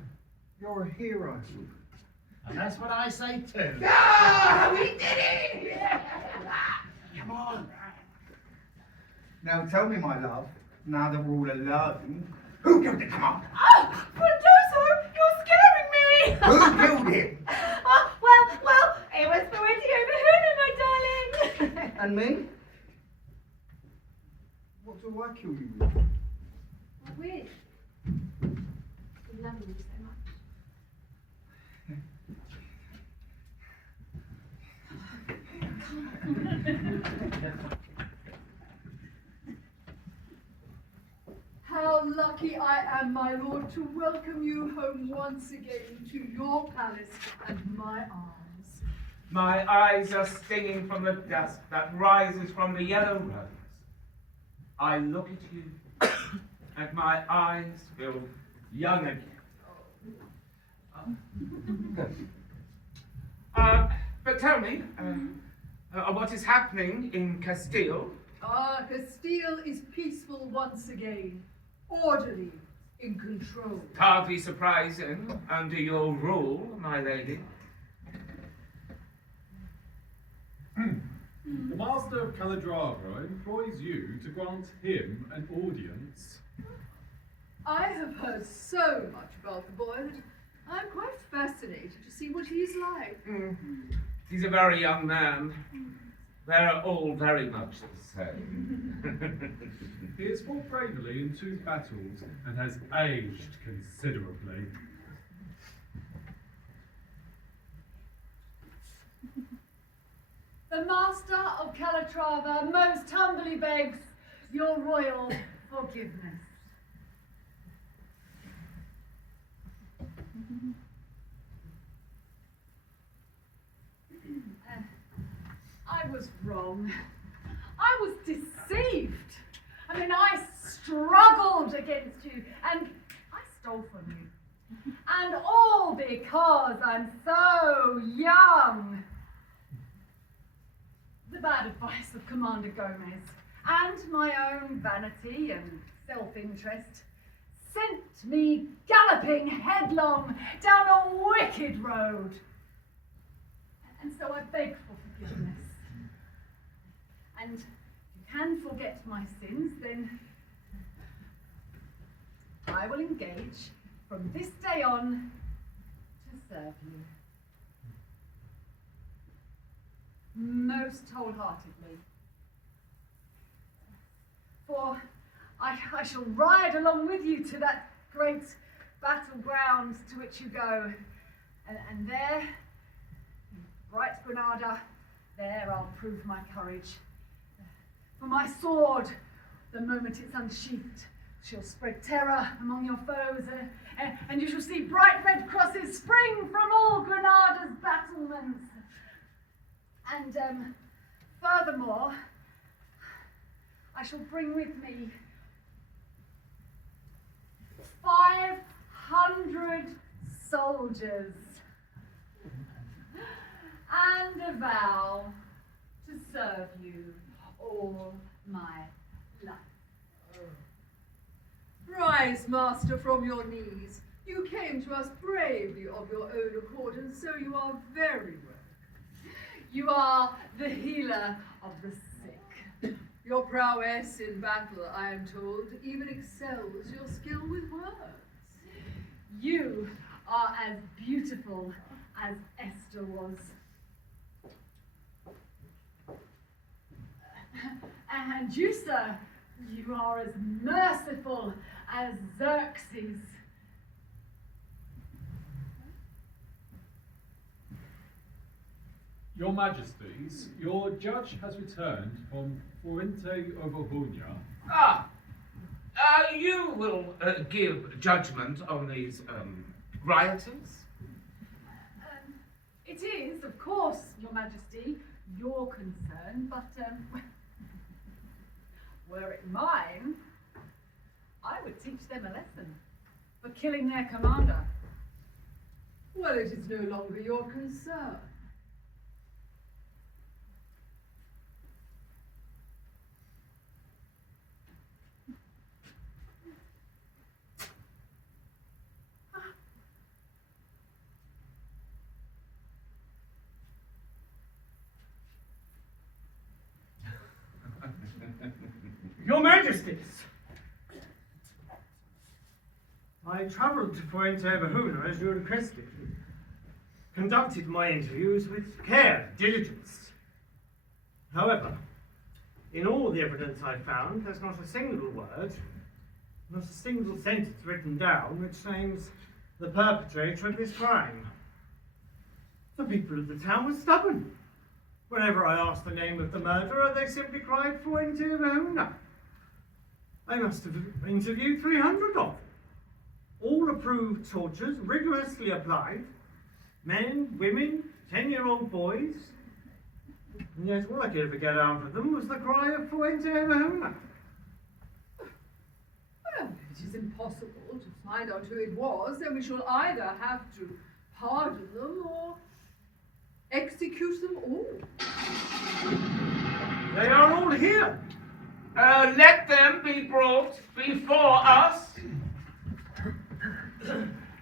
you're a hero. And that's what I say too. Ah, we did it! Come on. Now tell me, my love, now that we're all alone, who killed the commander? Oh, Producer, you're scaring me! Who killed him? Oh, well, it was Fuente Ovejuna, my darling. And me? What do I kill you with? What with? We love you so much. How lucky I am, my lord, to welcome you home once again to your palace and my arms. My eyes are stinging from the dust that rises from the yellow rose. I look at you, and my eyes feel young again. But tell me, what is happening in Castile? Ah, Castile is peaceful once again, orderly, in control. Hardly surprising under your rule, my lady. The Master of Calatrava employs you to grant him an audience. I have heard so much about the boy that I'm quite fascinated to see what he's like. He's a very young man. They're all very much the same. He has fought bravely in 2 battles and has aged considerably. The Master of Calatrava most humbly begs your royal forgiveness. I was wrong. I was deceived. I mean, I struggled against you and I stole from you. And all because I'm so young. The bad advice of Commander Gomez and my own vanity and self-interest sent me galloping headlong down a wicked road. And so I beg for forgiveness. And if you can forget my sins, then I will engage from this day on to serve you. Most wholeheartedly. For I shall ride along with you to that great battleground to which you go. And there, in bright Granada, there I'll prove my courage. For my sword, the moment it's unsheathed, shall spread terror among your foes, and you shall see bright red crosses spring from all Granada's battlements. And furthermore, I shall bring with me 100 soldiers. And a vow to serve you all my life. Rise, master, from your knees. You came to us bravely of your own accord, and so you are very well. You are the healer of the sick. Your prowess in battle, I am told, even excels your skill with words. You are as beautiful as Esther was. And you, sir, you are as merciful as Xerxes. Your Majesties, your judge has returned from Fuente Ovejuna. You will give judgment on these rioters? It is, of course, Your Majesty, your concern, but were it mine, I would teach them a lesson for killing their commander. Well, it is no longer your concern. Your Majesties, I travelled to Fuente Ovejuna as you requested. Conducted my interviews with care and diligence. However, in all the evidence I found, there's not a single word, not a single sentence written down which names the perpetrator of this crime. The people of the town were stubborn. Whenever I asked the name of the murderer, they simply cried Fuente Ovejuna. I must have interviewed 300 of them. All approved tortures, rigorously applied. Men, women, 10-year-old boys. And yet all I could ever get out of them was the cry of Fuente Ovejuna. Well, it is impossible to find out who it was, then we shall either have to pardon them or execute them all. They are all here. Let them be brought before us.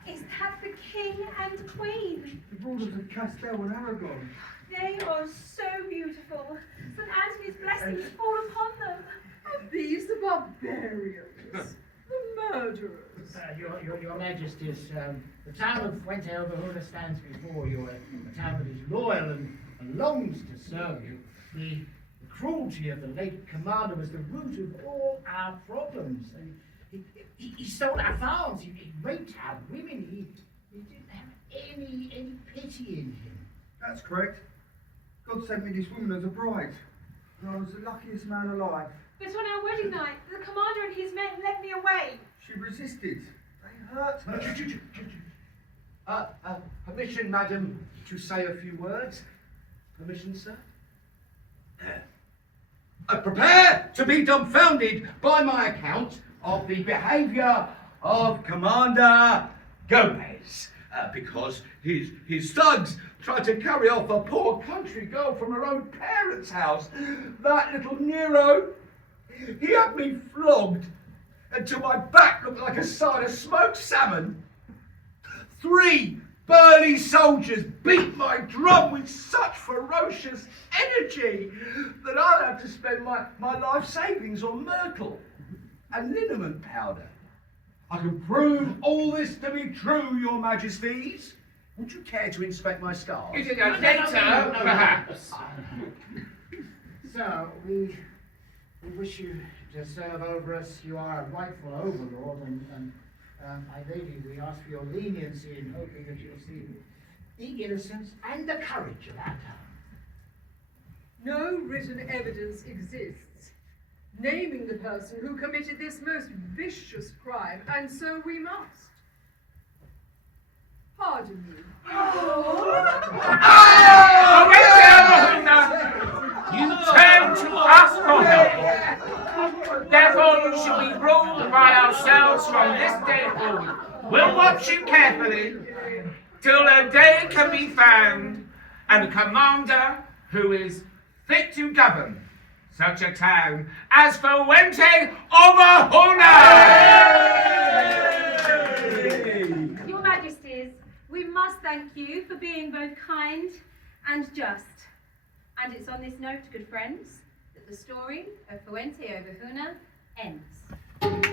Is that the king and queen? The brothers of Castell and Aragon. They are so beautiful. St. Anthony's blessings fall upon them. Are these the barbarians? The murderers? Your Majesties, the town of Fuente Ovejuna stands before you, a town that is loyal and longs to serve you. The cruelty of the late commander was the root of all our problems. He stole our farms, he raped our women, he didn't have any pity in him. That's correct. God sent me this woman as a bride, and I was the luckiest man alive. But on our wedding night, the commander and his men led me away. She resisted. They hurt her. Permission, madam, to say a few words. Permission, sir? Prepare to be dumbfounded by my account of the behaviour of Commander Gomez, because his thugs tried to carry off a poor country girl from her own parents' house. That little Nero, he had me flogged until my back looked like a side of smoked salmon. 3 burly soldiers beat my drum with such ferocious energy that I'd have to spend my life savings on myrtle and liniment powder. I can prove all this to be true, Your Majesties. Would you care to inspect my scars? Is it a data, perhaps? So, we wish you to serve over us. You are a rightful overlord, and my lady, we ask for your leniency in hoping that you'll see the innocence and the courage of our town. No written evidence exists naming the person who committed this most vicious crime, and so we must. Pardon me. You turn to us for help. Therefore, you shall be ruled by ourselves from this day forward. We'll watch you carefully till a day can be found and a commander who is fit to govern such a town as Fuente Ovejuna! Your Majesties, we must thank you for being both kind and just. And it's on this note, good friends, that the story of Fuente Ovejuna ends. Thank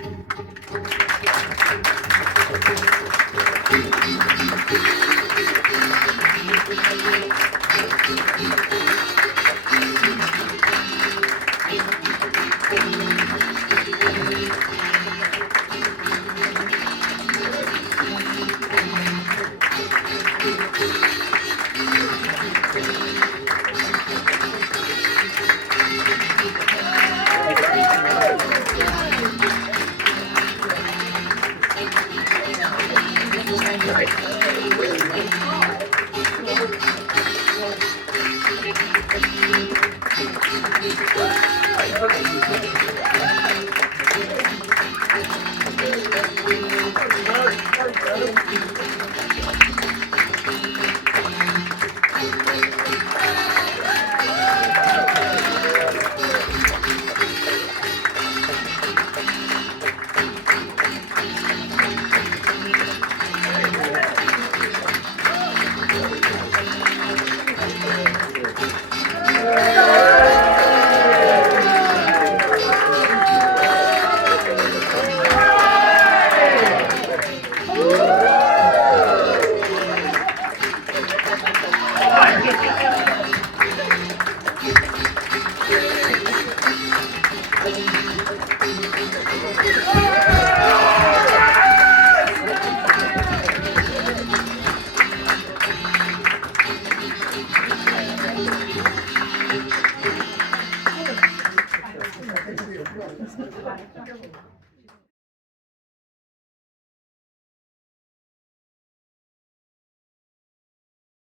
you.